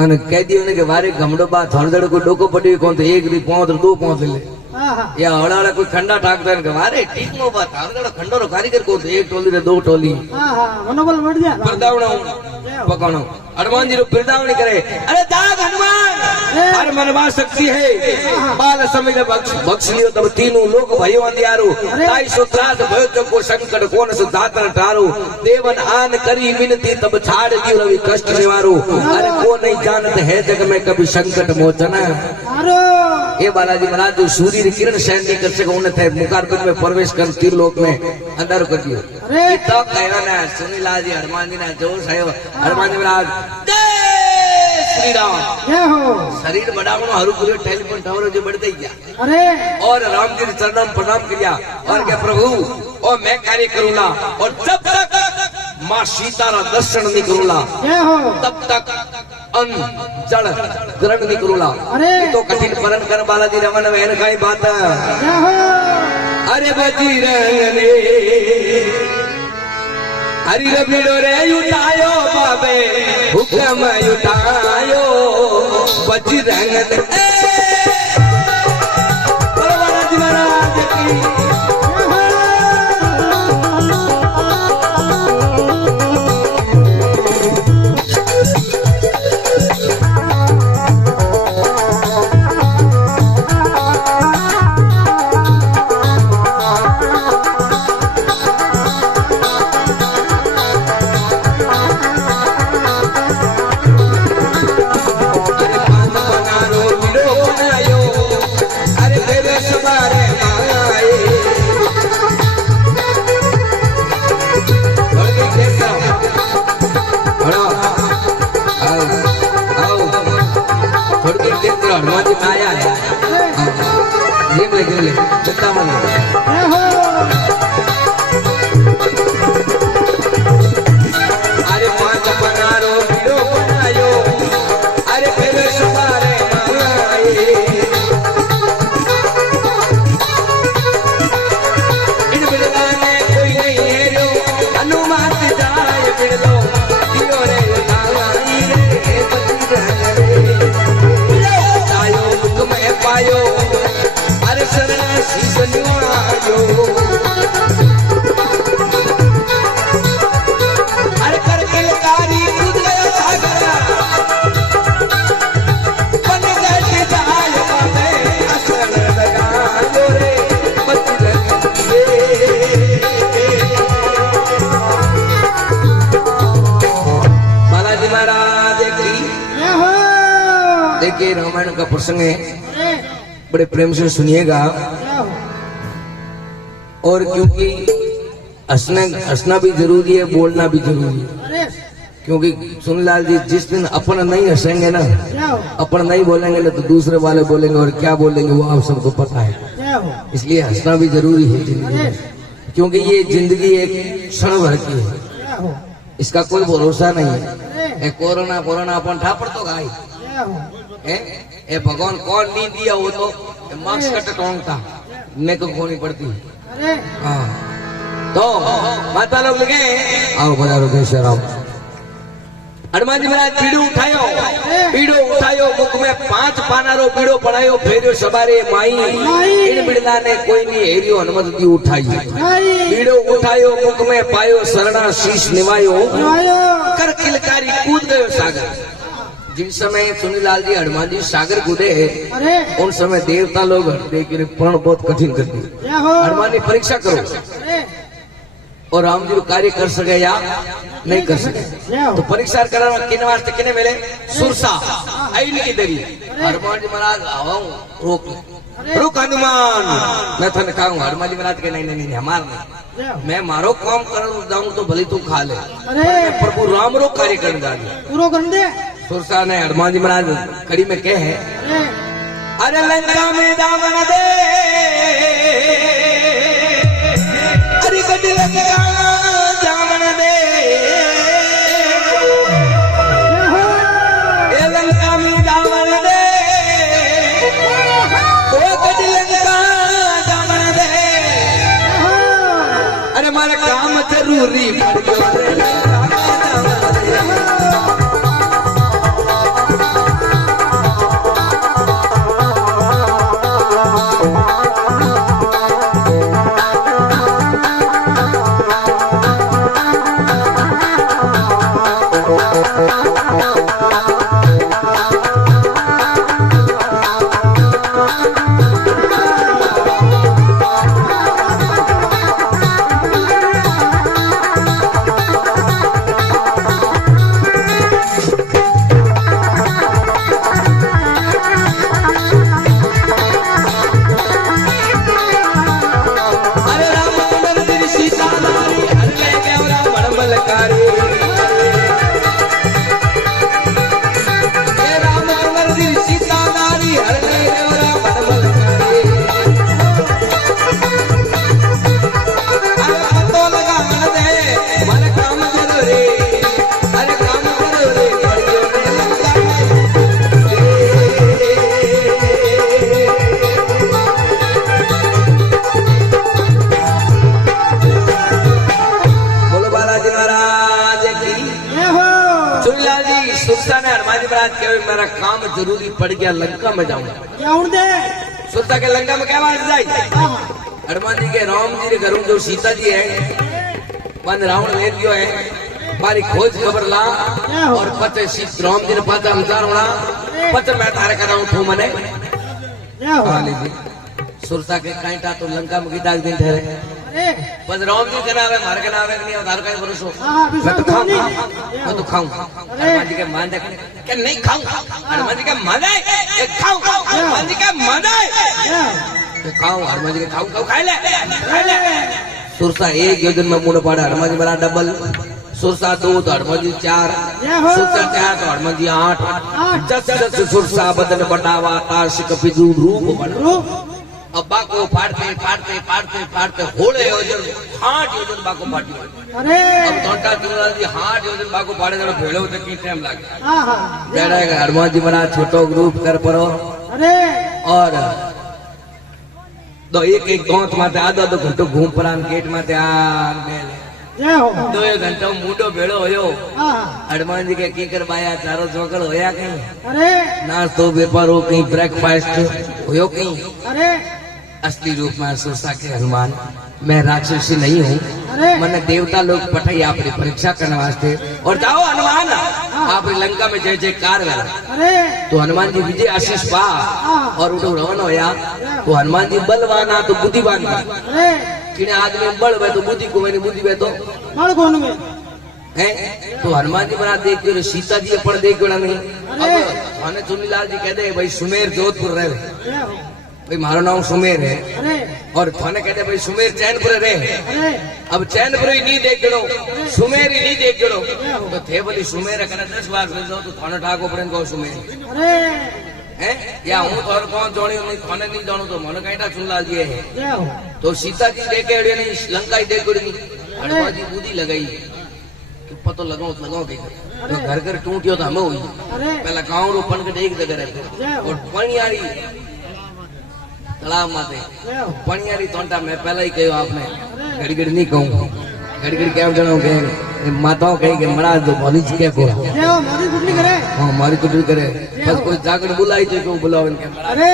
અને કહી દીધું ને કે વારે ગમડો બા થોડો કોઈ ડોકો પડ્યું કોણ તો એક રી પોત દો પોત લે हाँ हाँ या હળાળા કોઈ ખંડા ઠાકતા ને કે વારે ટીકનો બા થોડો ખંડોરો કારીગર કોણ તો એક ટોલી રે દો ટોલી हाँ हाँ मनोबल बढ़ गया બિરદાવણો પકાણો હનુમાનજી નો બિરદાવણી કરે અરે જાગ હનુમાન હર મનમાં શક્તિ હે બાલ સમય બક્ષ લ્યો તબ તીનું લોક ભયો અંધિયારું તાઈ સો ત્રાસ ભયો ચકો સંકટ કોણ સ દાતર ટારું દેવન આન કરી વિનતી તબ છાડ દિયો રવિ કષ્ટ નિવારું અરે કો નહીં जानत है जग में कभी संकट मोचन। अरे ये बालाजी महाराज जो सूर्य की किरण सहन नहीं कर सके उन्हें थे मुखारबिंद में प्रवेश कर तीरलोक में अंदर कर दियो। अरे तो कहना ना सुनीला जी हनुमान जी ना जोश है हनुमान जी महाराज जय श्री राम। क्या हो शरीर बढ़ावनो हरू पूरे टेलीफोन टावर जो बढ़ते गया अरे और राम जी ने चरणों में प्रणाम किया और क्या प्रभु और मैं कार्य करूंगा और जब तक माँ सीता रा दर्शन नहीं करूंगा क्या हो तब तक अन्न जल ग्रहण नहीं करूंगा। अरे तो कठिन परन कर बालाजी रमन वहन काई बात क्या हो अरे बजी रंगने हरि रबिडो रे उठायो बाबे हुक्म उठायो बजी रंगने बोलो बालाजी महाराज की हनुमान जी आया है ले चिंता मत क्या हो अरे पांच बनारो वीडियो बनायो अरे फिर सवारे माए इन बिरला में कोई नहीं है रो हनुमान जाए बिरलो दियो रे आई रे आयो मुख में पायो अरे शरण शीश निवायो अरे कर किलकारी कूद गया सागर बन गए जाय बाबे असर लगायो रे बालाजी महाराज की क्या हो देखिए रामायण का प्रसंग है अरे बड़े प्रेम से सुनिएगा क्या हो और क्योंकि हंसना भी जरूरी है बोलना भी जरूरी है अरे क्योंकि सुनीलाल जी जिस दिन अपन नहीं हंसेंगे ना क्या हो अपन नहीं बोलेंगे ना तो दूसरे वाले बोलेंगे और क्या बोलेंगे वो आप सबको पता है क्या हो इसलिए हंसना भी जरूरी है जिंदगी अरे में क्योंकि ये जिंदगी एक क्षण भर की है क्या हो इसका कोई भरोसा नहीं है अरे ए कोरोना कोरोना अपन ठापड़ तो गाय क्या हो ए भगवान कौन नहीं दिया वो तो मार्क्स कट टोंगता मेरे को खोनी पड़ती अरे हाँ तो माता लोग लगे आओ बजारो जय श्री राम। हनुमान जी महाराज पीड़ो उठायो मुख में 5 पानारो पीड़ो पढ़ायो फेरियो सवारे माई इन बिड़ला ने कोई नहीं हेरियो हनुमत दी उठाई नहीं पीड़ो उठायो मुख में पायो शरणा शीश निवायो आयो कर किलकारी कूद गयो सागर। जिस समय सुनीलाल जी हनुमान जी सागर कूदे अरे उन समय देवता लोग हृदय के प्रण बहुत कठिन कर दिए क्या हो हनुमान ने परीक्षा करो अरे और राम जी कार्य कर सके या नहीं कर सके क्या हो तो परीक्षा कराना किन वास्ते किने मिले सुरसा आईन की देवी हनुमान जी महाराज आवाऊं रोक रुक हनुमान मैं थने कहूँ हनुमान जी महाराज के नहीं नहीं नहीं हमार नहीं क्या हो मैं मारो काम कर जाऊं तो भले तू खा ले अरे मैं प्रभु राम रो कार्य करने जा रही पूरा कर दे सुरसा ने हनुमान जी महाराज कड़ी में कहे है अरे अरे लंका में दामन दे अरे कटी लंका दामन दे जरूरी पड़ गयो रे मेरा काम जरूरी पड़ गया लंका में जाऊंगा सुरता के लंका में क्या बात जाए हनुमान जी के राम जी के घरों जो सीता जी है मन रावण ले लियो है मारी खोज खबर ला और पते राम जी ने पाता हमसार होना पते मैं तारे करा उठू मने सुरता के कांटा तो लंका में कितना दिन ठहरे बस राम जी के नावे मार के नावे नहीं उधार का भरोसा मैं तो खाऊं हनुमान जी के मान देख क्या नहीं खाऊं हनुमान जी के मान है खाऊं हनुमान जी के मान है खाऊं हनुमान जी के खाऊं खा ले सुरसा एक योजन में मुंह पाड़ा हनुमान जी बड़ा डबल सुरसा 2 तो हनुमान जी 4 सुरसा 4 तो हनुमान जी 8 जस सुरसा बदन बढ़ावा ताश कपिजू रूप अब बाको फाड़ते फाड़ते फाड़ते फाड़ते होले योजन 8 योजन बाको फाटी अरे अब तोटा चुरा जी 8 योजन बाको फाड़े जरा भेड़ो तो की टाइम लागे बेड़ा हनुमान जी बड़ा छोटो ग्रुप कर परो अरे और दो एक गांव माते आधो घंटो घूम परान गेट माते आ जय हो 2 घंटो मुंडो भेड़ो होयो हनुमान जी के की कर बाया चारो चौकड़ होया कहीं अरे नाश्तो व्यापारो कहीं ब्रेकफास्ट होयो कहीं अरे असली रूप में सुरसा के हनुमान मैं राक्षसी नहीं हूँ मैंने देवता लोग पठाई आपकी परीक्षा करने वास्ते और जाओ हनुमान आप लंका में जय जयकार करा तो हनुमान जी विजय आशीष पा और उठो रवाना होया तो हनुमान जी बलवाना तो बुद्धिवान किने आदमी बल वे तो बुद्धि को मैंने बुद्धि वे तो बल कौन में है तो हनुमान जी बना देख जो सीता जी पण देख जो नहीं अब थाने चुनीलाल जी कहते भाई सुमेर जोधपुर रहे भाई मारो नाम सुमेर है और थाने कहते भाई सुमेर चैनपुर रहे अब चैनपुर ही नहीं देख जड़ो सुमेर ही नहीं देख जड़ो तो थे बोली सुमेर करे 10 बार मिल जाओ तो थाने ठाको पड़े को सुमेर है या हूँ तो कौन जोड़ी नहीं थाने नहीं जानो तो मन कहीं चुनीलाल जी है तो सीता जी देखे नहीं लंका ही देख हनुमान जी बुद्धि लगाई पतो लगाओ के तो घर घर टूटियो तो हमें हुई पहला गाँव रो पन के एक जगह रहते और पणियारी तालाब माते पणियारी तोंटा मैं पहला ही कहो आपने घड़ी घड़ी नहीं कहूँ घड़ी घड़ी क्या जनो के माताओं कही के मरा दो भली क्या को मारी कुटली करे हां मारी कुटली करे बस कोई जाकर बुलाई तो क्यों बुलाओ इनके अरे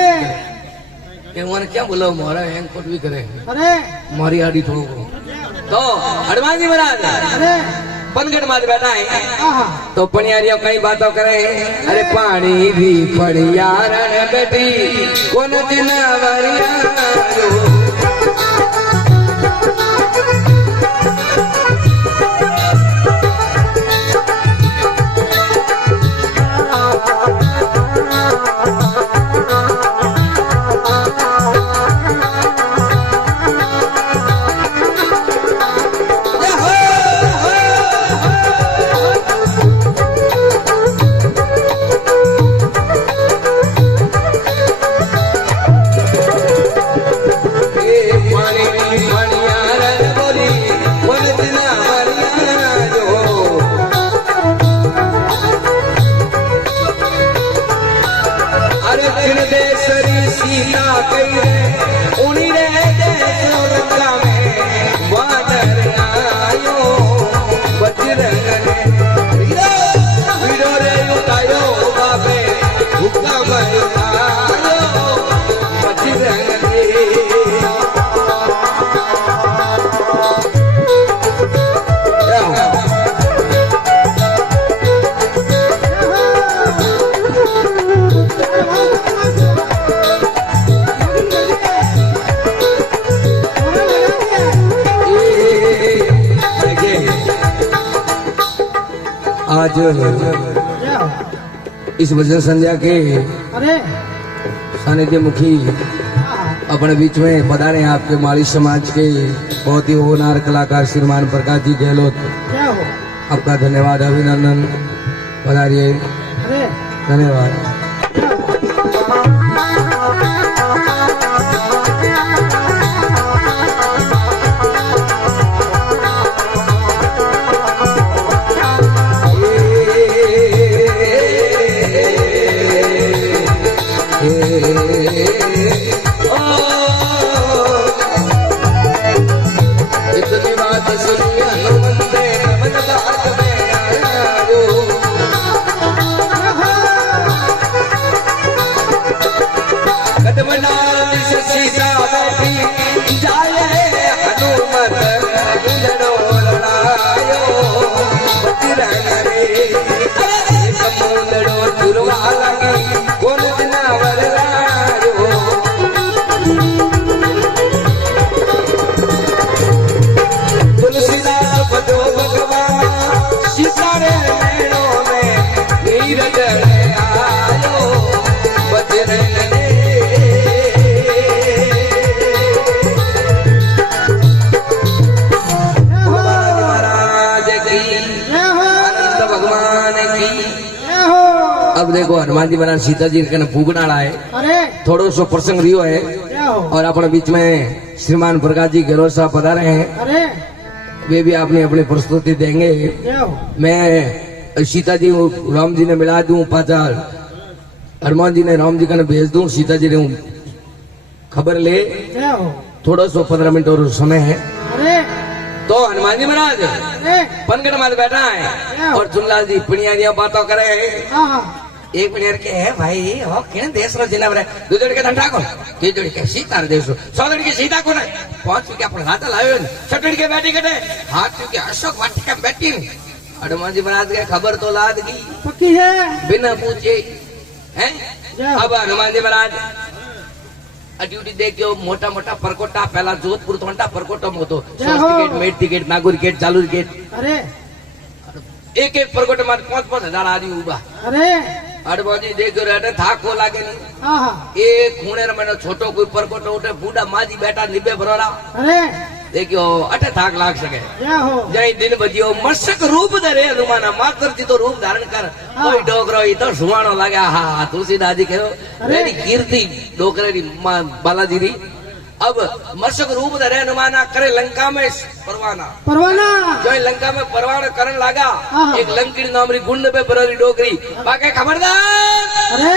के मन क्या बुलाओ मारा हैंग कुट भी करे अरे मारी आड़ी थोड़ो तो हनुमान जी महाराज अरे पनगढ़ मार बैठा है तो पनियारियों कई बातों करे अरे पानी भी पनियार बेटी कौन दिन सीता कई उन्हीं रे देश लंका में वानर आयो बजरंग ने वीरो रे उतायो बाबे हुक्म आयो बजरंग ने आज जय हो। इस भजन संध्या के अरे सानिध्य मुखी हाँ, अपने बीच में पधारे आपके माली समाज के बहुत ही होनहार कलाकार श्रीमान प्रकाश जी गहलोत, जय हो। आपका धन्यवाद, अभिनंदन, पधारिए, अरे धन्यवाद। इतनी बात सुनी हनुमंत मन बात में आयो कदम नाल से सीता बैठी जाए हनुमत लड़ो लड़ायो बजरंग रे कमोदड़ो दुर्वा लगी कोन जनावर लायो तुलसीदास बदो भगवान सीता रे नैनों में नीरज आयो बजरंग ने महाराज की जय हो। आनंद भगवान की। जय हो। अब देखो हनुमान जी महाराज सीता जी के फूकना है, अरे थोड़ो सो प्रसंग रियो है जय हो। और अपने बीच में श्रीमान प्रकाश जी गहलोत साहब पधारे हैं, अरे वे भी आपने अपनी प्रस्तुति देंगे। जय हो। मैं सीता जी को राम जी ने मिला दूं, पाचाल हनुमान जी ने राम जी का भेज दूं, सीता जी ने खबर ले। जय हो। थोड़ा सो 15 मिनट और समय है अरे तो हनुमान जी महाराज अरे पनगढ़ में बैठा है और चुनलाल जी पिणिया बातों करे। हाँ हाँ एक मिनट के है भाई हो किन देश रो जिना बरे दूजड़ के धंधा को तीजड़ के सीता देश रो सौदड़ के सीता को ना पांच के अपन हाथ लायो छटड़ के बैठी कटे हाथ के अशोक वाटिका में बैठी हनुमान जी महाराज के खबर तो लाद की पक्की है। बिना पूछे हैं। जय। अब हनुमान जी महाराज ड्यूटी देखियो मोटा मोटा परकोटा पहला जोधपुर तो परकोटा में तो जय हो। टिकट मेट टिकट नागुर टिकट चालू टिकट अरे एक एक परकोटे में 5-5 हजार आदमी उबा अरे अडबाजी देखो रहते था को लागे नहीं हाँ हाँ एक खूणे मैंने छोटो कोई परकोटो उठे बूढ़ा माजी बैठा निबे भरोरा अरे देखियो अटे थाक लाग सके जय हो। जय दिन बजियो मशक रूप धरे हनुमाना मातर जी तो रूप धारण कर हाँ। कोई डोकरो ई तो सुवाणो लागे हा तुलसीदास जी कहो अरे। रेडी कीर्ति डोकरे री बालाजी री अब मशक रूप धरे हनुमाना करे लंका में परवाना परवाना जो लंका में परवाना करन लागा हाँ। एक लंकी नाम री गुंड पे बरोरी डोकरी बाके खबरदार अरे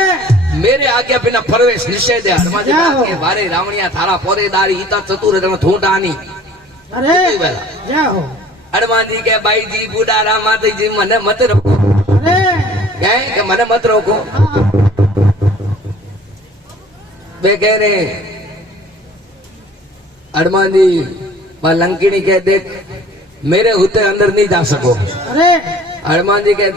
मेरे आज्ञा बिना प्रवेश निषेध है हनुमान जी जय हो। महाराज के बारे रावणिया थारा पोरेदारी इता चतुर है थूटा आनी अरे कितनी बेला? जय हो। हनुमान जी के भाई जी बूढ़ा राम माता जी मने मत रोको अरे क्या कि मने मत रोको हाँ वे कह रहे हनुमान जी वह लंकिनी के देख मेरे होते अंदर नहीं जा सको अरे हनुमान जी के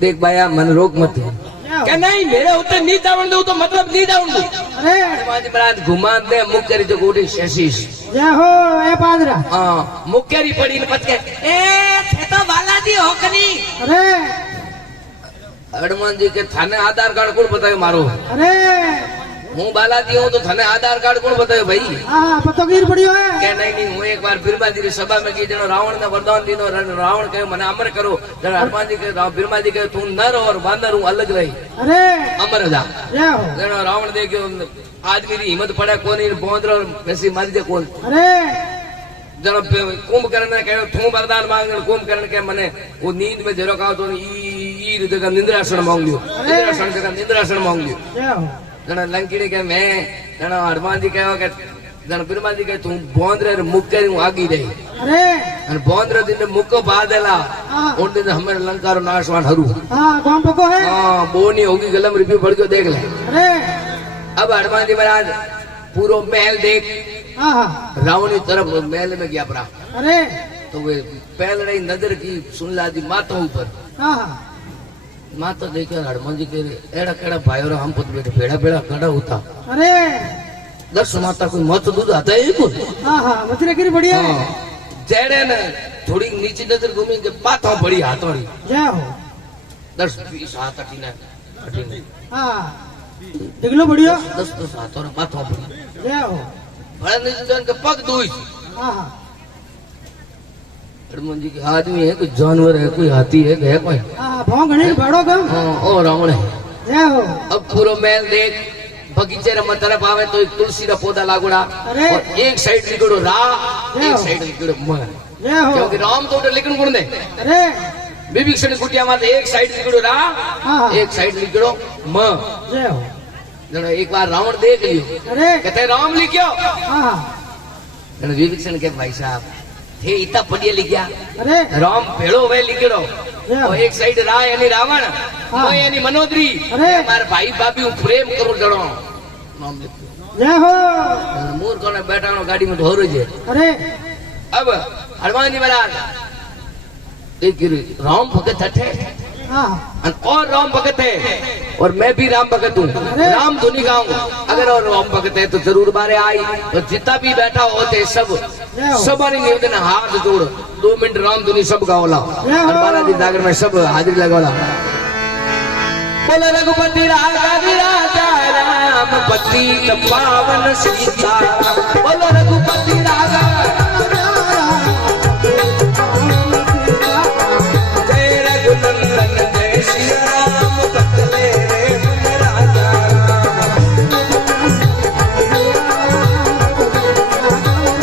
देख भाया मन रोक मत जय हो। क्या नहीं मेरे होते नहीं जावन दो तो मतलब नहीं जावन दो अरे हनुमान जी महाराज घुमा दे मुख करी जो गोटी शेषीश जय हो। ए पादरा हाँ मुक्केरी पड़ी न पच के ए थे तो बालाजी होकनी अरे हनुमान जी के थाने आधार कार्ड कौन बतायो मारो अरे हूँ बालाजी हूँ तो थाने आधार कार्ड कौन बतायो भाई हाँ पतो गिर पड़ियो है। क्या नहीं हूँ एक बार बिरमा जी की सभा में की जनो रावण ने वरदान दीनो रावण कहे मने अमर करो जनो हनुमान जी के बिरमा जी कहे तू नर और बांदर हूँ अलग रही अरे अमर जा जय हो। जनो रावण देखियो आदमी की हिम्मत पड़े कोनी बोंदर और वैसी मारी दे कौन अरे जनो कुंभकर्ण ने कहो तू वरदान मांग कुंभकर्ण के मने वो नींद में जरो कहो तो ई जगह निंद्रासन मांग लियो निंद्रासन जगह निंद्रासन मांग लियो जय हो। जनो लंकिनी के मैं जनो हनुमान जी कहो के जनो बिरमा जी के तू बोंदरे मुक्के हूँ आगी रही अरे અને 15 दिन मुको बादेला हाँ उन दिन हमें लंकारो नाशवान हरू हाँ कौन पको है हाँ बोनी होगी गलम रिव्यू पढ़ के देख ले अरे अब हनुमान जी महाराज पूरा महल देख हाँ हाँ रावण की तरफ महल में गया पड़ा अरे तो वे पहले नजर की सुन ला दी माता ऊपर हाँ हाँ माता देखे हनुमान जी के एड़ा केड़ा भाई हम पुत बेटे बेड़ा बेड़ा खड़ा होता अरे दस माता कोई मत दूध आता है को हाँ हाँ मछली गिरी बढ़िया है जेड़े ने थोड़ी नीचे नजर घूमी के पाथा बड़ी हाथोड़ी जय हो 10-20 हाथ अटीने हाँ दिखलो बढ़िया 10 हाथों माथा बड़ी जय हो बड़ा नीचे जन के पग दुई हाँ हाँ हनुमान जी के आदमी है कोई जानवर है कोई हाथी है कोई हाँ भाव घने बड़ो कम हाँ ओ रावण है जय हो अब पूरा महल देख बगीचे रमा तरफ आवे तो एक तुलसी का पौधा लागुड़ा अरे और एक साइड लिखड़ो रा एक साइड लिखड़ो म जय हो क्योंकि राम तो लिखण कोण दे अरे विभीषण कुटिया में एक साइड लिखड़ो रा हाँ एक साइड लिखड़ो म जय हो जण एक बार रावण देख लियो अरे कहते राम लिखियो हाँ जण विभीषण के भाई साहब थे इतना पढ़िया लिखिया अरे राम भेड़ो वे लिखड़ो जय हो और एक साइड रा यानी रावण हाँ। म यानी मनोदरी अरे। हमारे भाई भाभी हूँ प्रेम करो जड़ो नाम लिखो जय हो मूर कोने बैठा गाड़ी में ढोर जे अरे अब हनुमान जी महाराज एक राम भगत हटे हाँ और राम भगत है और मैं भी राम भगत हूँ राम धुनी गाऊं अगर और राम भगत है तो जरूर बारे आई तो जितना भी बैठा होते सब सबने निवेदन हाथ जोड़ 2 मिनट राम धुनी सब गाओला और 12 दिन जागर में सब हाजिरी लगाओला बोलो रघुपति राघव राजा राम पति पावन सीता बोलो रघुपति राघव जय रघुनंदन जय श्री राम बदले रे मन राजा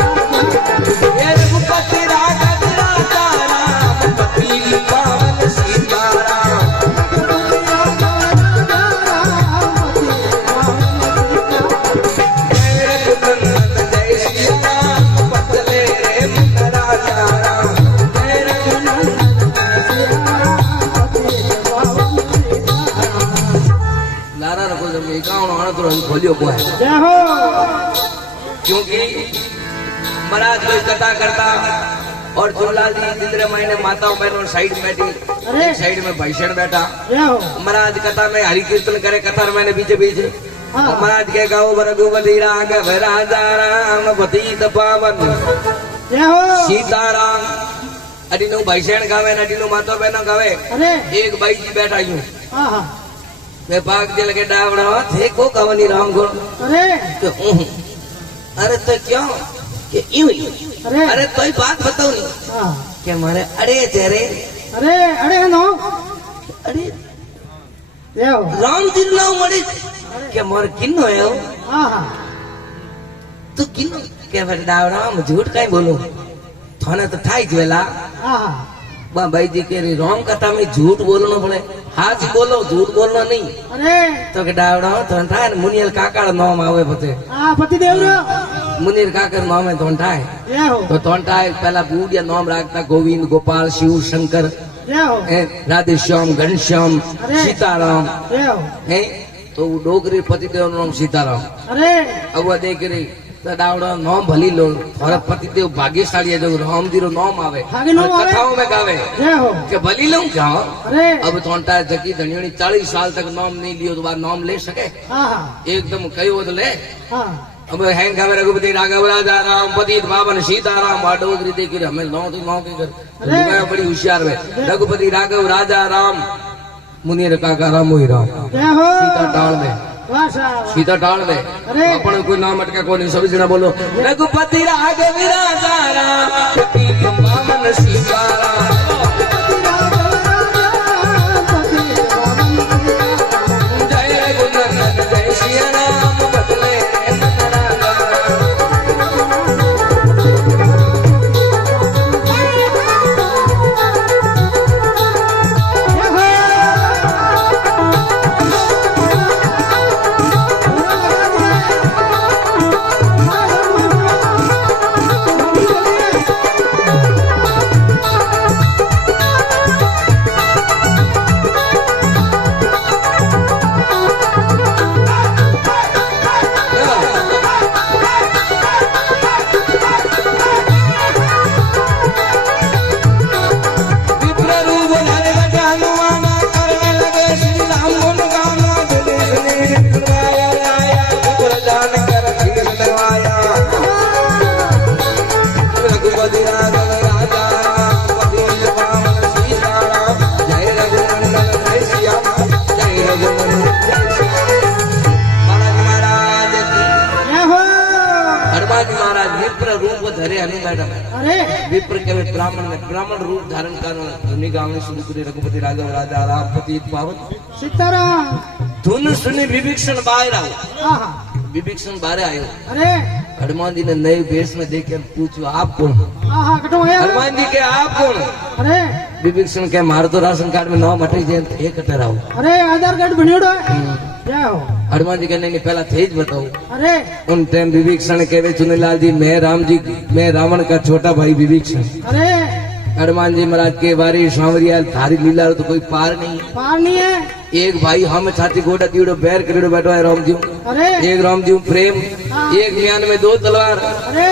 जय रघुपति राघव राजा राम पति पावन सीता खोलियो को है जय हो क्योंकि महाराज कोई कथा करता और झूलाल जी जिंदरे महीने माताओं बहनों साइड में बैठी एक साइड में भैषण बैठा जय हो महाराज कथा में हरि कीर्तन करे कथा मैंने पीछे पीछे हाँ। महाराज के गाओ रघुपति राघव राजा राम पतित पावन जय हो सीताराम अडीनो भैषण गावे अडीनो माता बहनों गावे अरे एक बाई जी बैठा यूं हाँ हाँ मैं भाग दिल के डावड़ा थे को कवनी राम गुण अरे तो अरे तो क्यों कि यूं ही अरे अरे कोई बात बताओ नहीं हाँ कि हमारे अरे तेरे अरे अरे नो अरे जय हो राम जी नाम मरे कि मोर किन्नो है वो हाँ हाँ तू किन्नो के फिर डावड़ा मैं झूठ कहीं बोलूं थाने तो ठाई जुएला हाँ हाँ बा भाई जी कह रही राम कथा में झूठ बोलना पड़े हाँ जी बोलो झूठ बोलना नहीं अरे तो के डावड़ा तो ठाए मुनियल काका नाम आवे पते हाँ पति देव रो मुनीर काकर नाम है तो ठाए जय हो तो तोंटा पहला बूढ़िया नाम रखता गोविंद गोपाल शिव शंकर जय हो राधे श्याम घनश्याम अरे। सीताराम जय हो है तो वो डोगरी पतिदेव नाम सीताराम अरे अब वो देख रही तो डावड़ा नाम भली लो थोड़ा पतिदेव भाग्यशाली है जो राम जी रो नाम आवे भाग्य नाम आवे। कथाओं में गावे जय हो के भली लो जाओ अरे अब तोंटा जकी धनियोनी 40 साल तक नाम नहीं लियो तो बाद नाम ले सके हाँ हाँ एकदम कयो तो ले हाँ अब हैं गावे रघुपति राघव राजा राम पतित पावन सीताराम आ डोगरी देख रहे हमें नौ तो नौ के कर मैं बड़ी होशियार है रघुपति राघव राजा राम मुनीर काका राम मोहि राम जय हो सीता टाल में वाह साहब सीता टाल में अरे। अपन कोई नाम अटका कोई सभी जना बोलो रघुपति राघव राजा राम पतित पावन सीताराम जय रघुनंदन जय श्री राम बदले हनुमान बैठा अरे विप्र के ब्राह्मण रूप धारण कर धुनी गावनी शुरू करी रघुपति राघव राजा राम पति पावन सीताराम धुन सुनी विभीषण बाहर आओ आहा विभीषण बाहर आयो अरे हनुमान जी ने नए वेश में देखे पूछो आप कौन आहा कटो आया हनुमान जी के आप कौन अरे विभीषण के मार तो राशन कार्ड में नाम हटी जाए एक टराओ अरे आधार कार्ड बनियोड़ो है क्या हो हनुमान जी कहने पहला थे बताओ अरे उन टाइम विभीषण कहवे चुनीलाल जी मैं रावण का छोटा भाई विभीषण अरे हनुमान जी महाराज के बारी सांवरिया थारी लीला तो कोई पार नहीं है पार नहीं है एक भाई हम छाती गोटा दीड़ो बैर करीड़ो बैठो है राम जी अरे एक राम जी प्रेम एक म्यान में दो तलवार अरे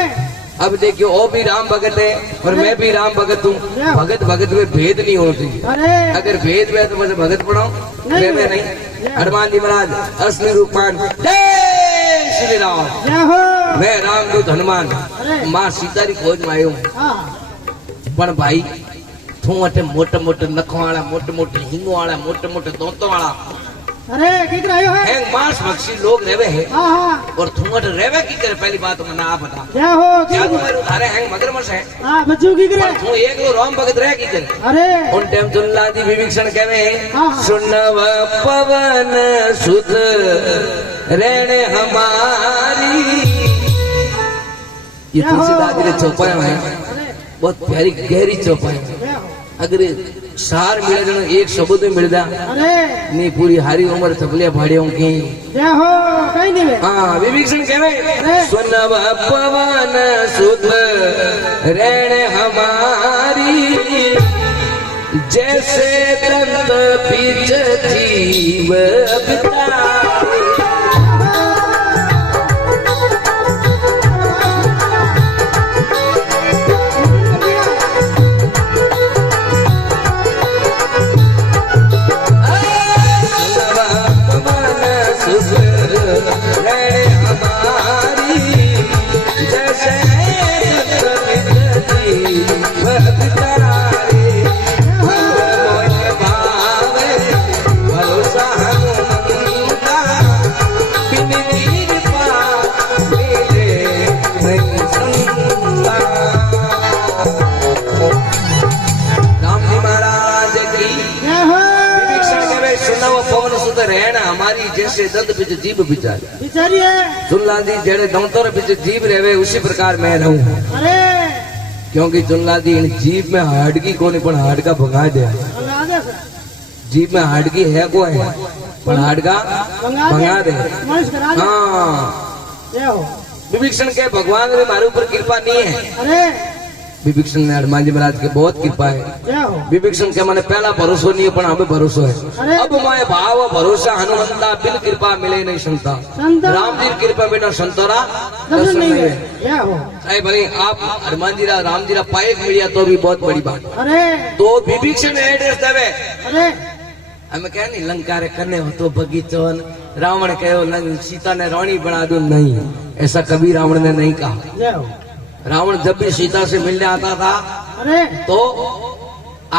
अब देखियो ओ भी राम भगत है और मैं भी राम भगत हूँ भगत भगत में भेद नहीं होना चाहिए अरे अगर भेद में है तो मुझे भगत पढ़ाओ नहीं, में नहीं हनुमान जी महाराज असली रूपान जय श्री राम जय हो मैं रामदूत हनुमान अरे मां सीता री खोज में आयो हाँ पण भाई तू अटे मोटे मोटे नखों वाला मोटे मोटे हिंगो वाला मोटे मोटे दोतों वाला अरे की करायो है हैंग मांस भक्षी लोग रहवे है हाँ हाँ और तू अटे रहवे की करे पहली बात मैं ना बता जय हो क्या तुम्हारे उधारे हैंग मगरमच्छ है हाँ बच्चों की करे पर तू एक लो राम भगत रह की करे अरे उन टाइम चुनलादी विभीषण कहवे हाँ, हाँ। सुनव पवन सुध रहने हमारी ये जय हो। तुलसीदास जी चौपाया है अरे बहुत प्यारी गहरी चौपाई जय हो अगर सार मिले जन एक शब्द में मिल जा अरे नहीं पूरी हारी उम्र थपलिया भाड़ियों की जय हो कहीं नहीं है हाँ विभीषण कह अरे। रहे सुनव पवन सुध रहने हमारी जैसे दंत बीच जीव बिताए हमारी जैसे दंत बिच जीभ बिचारी बिचारी है चुनलाल जी जेड़े दंतों बिच जीभ रहे उसी प्रकार मैं रहूं अरे क्योंकि चुनलाल जी जीभ में हाडकी को नहीं पण हाडका भगा दे भगा दे सर जीभ में हाडकी है को है पण हाडका भगा दे मनुष्य करा दे हाँ जय हो विभीषण के भगवान ने हमारे ऊपर कृपा नहीं है अरे विभीषण ने हनुमान जी महाराज के बहुत कृपा है जय हो विभीषण के मैंने पहला भरोसा नहीं है पण हमें भरोसा है अरे। अब मैं भाव भरोसा हनुमंता बिन कृपा मिले नहीं संता संता। राम जी कृपा बिना संतोरा दर्शन नहीं है जय हो चाहे भले आप हनुमान जी राम जी पाए मिलिया तो भी बहुत बड़ी बात अरे तो विभीषण एड्रेस देवे अरे हमें क्या नहीं लंका रे करने हो तो बगीचो रावण कहो सीता ने रानी बना दो नहीं ऐसा कभी रावण ने नहीं कहा जय हो रावण जब भी सीता से मिलने आता था अरे तो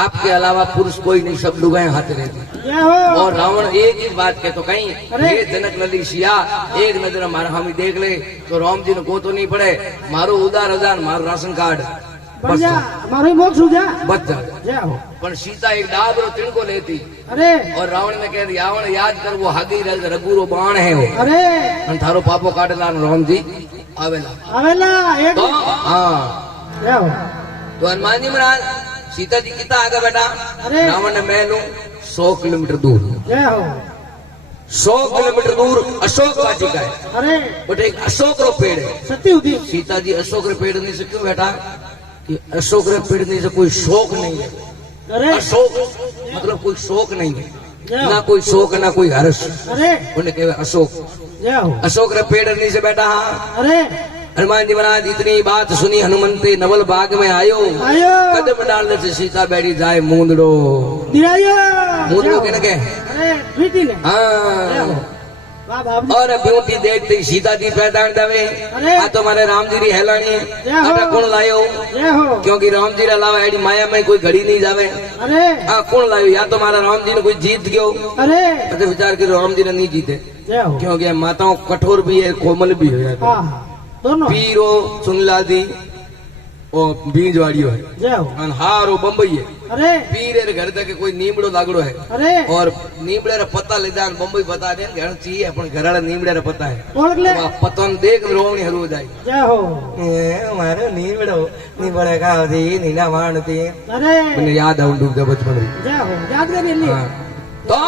आपके अलावा पुरुष कोई नहीं सब लुगाएं हाथ रहती जय हो और रावण एक ही बात कहतो कहीं अरे। हे जनक नली सिया एक नजर हमारा हम देख ले तो राम जी ने को तो नहीं पड़े मारो उदार हजार मारो राशन कार्ड बन जा हमारे मोक्ष हो जा बच जा जय हो पर सीता एक डाबरो तिनको लेती अरे और रावण ने कह दिया रावण याद कर वो हागी रघुरो बाण है वो अरे अन थारो पापो काटेला राम जी आवेला आवेला एक तो हाँ जय हो तो हनुमान जी महाराज सीता जी कितना आगे बैठा अरे। रावण ने महल 100 किलोमीटर दूर जय हो 100 किलोमीटर दूर अशोक वाटिका है अरे बट एक अशोक रो पेड़ है सत्य होती सीता जी अशोक रे पेड़ नहीं से क्यों बैठा कि अशोक रे पेड़ नहीं से कोई शौक नहीं है अरे अशोक मतलब कोई शौक नहीं है जय ना हो कोई शोक ना कोई हर्ष अरे उन्हें कहे अशोक जय हो अशोक रे पेड़ नहीं से बैठा हाँ अरे हनुमान जी महाराज इतनी बात सुनी हनुमंते नवल बाग में आयो आयो कदम डालने से सीता बैठी जाए मूंदड़ो दिरायो मूंदड़ो के के अरे बेटी ने जय हो हाँ वाह बाबू और ब्यूटी देखती सीता जी पैदान दवे अरे। आ तो मारे राम जी री हेलानी जय हो। अबे कौन लायो जय हो क्योंकि राम जी रे अलावा एडी माया में कोई घड़ी नहीं जावे अरे हाँ कौन लायो या तो मारा राम जी ने कोई जीत गयो अरे तो विचार करो राम जी ने नहीं जीते जय हो क्योंकि माताओं कठोर भी है कोमल भी है हाँ दोनों पीरो सुनला दी ओ बीज वाड़ियो है जय हो अन हारो बम्बई है अरे पीरे रे घर तक कोई नीमड़ो लागड़ो है अरे और नीमड़े रे पत्ता ले जान बम्बई बता दे घर चाहिए अपन घर वाले नीमड़े रे पत्ता है ओळख ले तो पतन देख रोवणी हरु जाए जय हो ए मारे नीमड़ो नीमड़े का दी नीला मानती अरे મને યાદ આવું ડૂબતા બચપણ में जय हो याद कर लिए हाँ। तो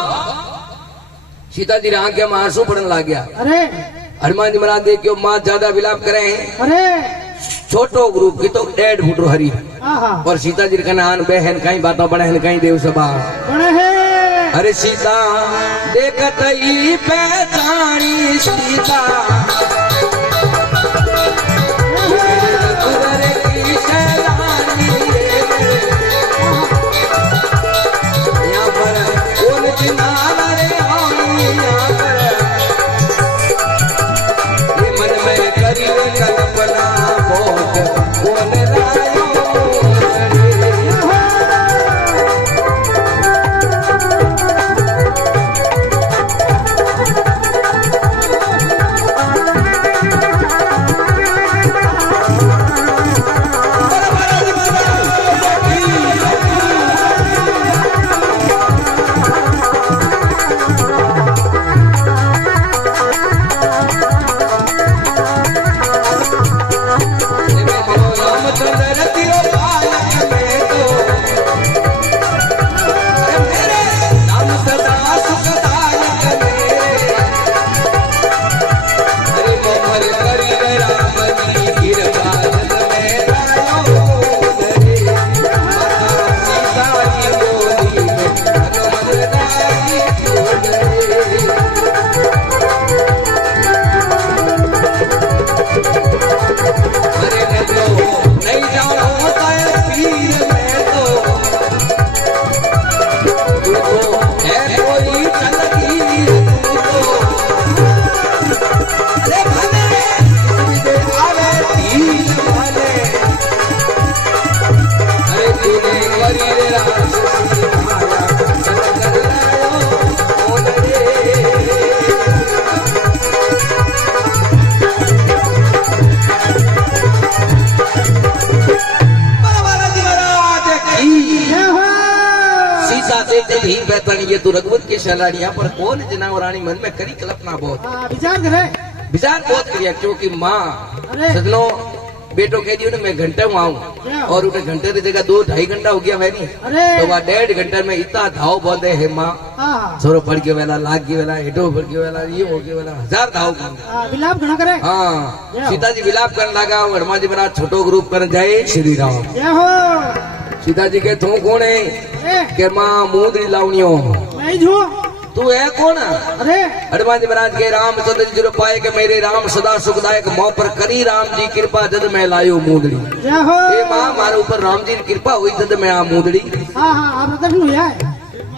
सीताजी रे आंखें में आंसू पड़ने लग गया अरे हनुमान जी महाराज देखियो माँ ज्यादा विलाप करे अरे छोटो ग्रुप की तो 1.5 फुट हरी आहा और सीता जी के नान बहन कहीं बातों बड़े हैं कहीं देव सभा बड़े है अरे सीता देखत ही पहचानी सीता अरे की सैलानी यहाँ पर कौन किनारा रे आनी यहाँ पर ये मन में करी कल्पना बहुत कौन लायो ये तो रघुवत की शैलानिया पर कौन जनावरानी मन में करी कल्पना बहुत विचार करे विचार बहुत करिया क्योंकि माँ अरे सजनो बेटो कह दियो ना मैं घंटे में आऊँ और उन्हें घंटे की जगह 2-2.5 घंटा हो गया वैनी अरे तो वह 1.5 घंटे में इतना धाव बंदे है माँ हाँ छोरो पड़ के वेला लाग की वेला हेठो पड़ के वेला ये हो के वेला 1000 धाव बंदे विलाप घना करे हाँ सीता जी विलाप करने लगा हनुमान जी महाराज छोटो ग्रुप करने जाए श्री राम जय हो सीता जी के तू कौन है के माँ मुंदरी लावनियो नहीं जो तू है कौन अरे हनुमान जी महाराज के रामचंद्र जी जो पाए के मेरे राम सदा सुखदायक मोह पर करी राम जी कृपा जद मैं लायो मुंदड़ी जय हो ये माँ मारे ऊपर राम जी की कृपा हुई जद मैं आ मुंदड़ी हाँ हाँ आप दर्शन हुआ है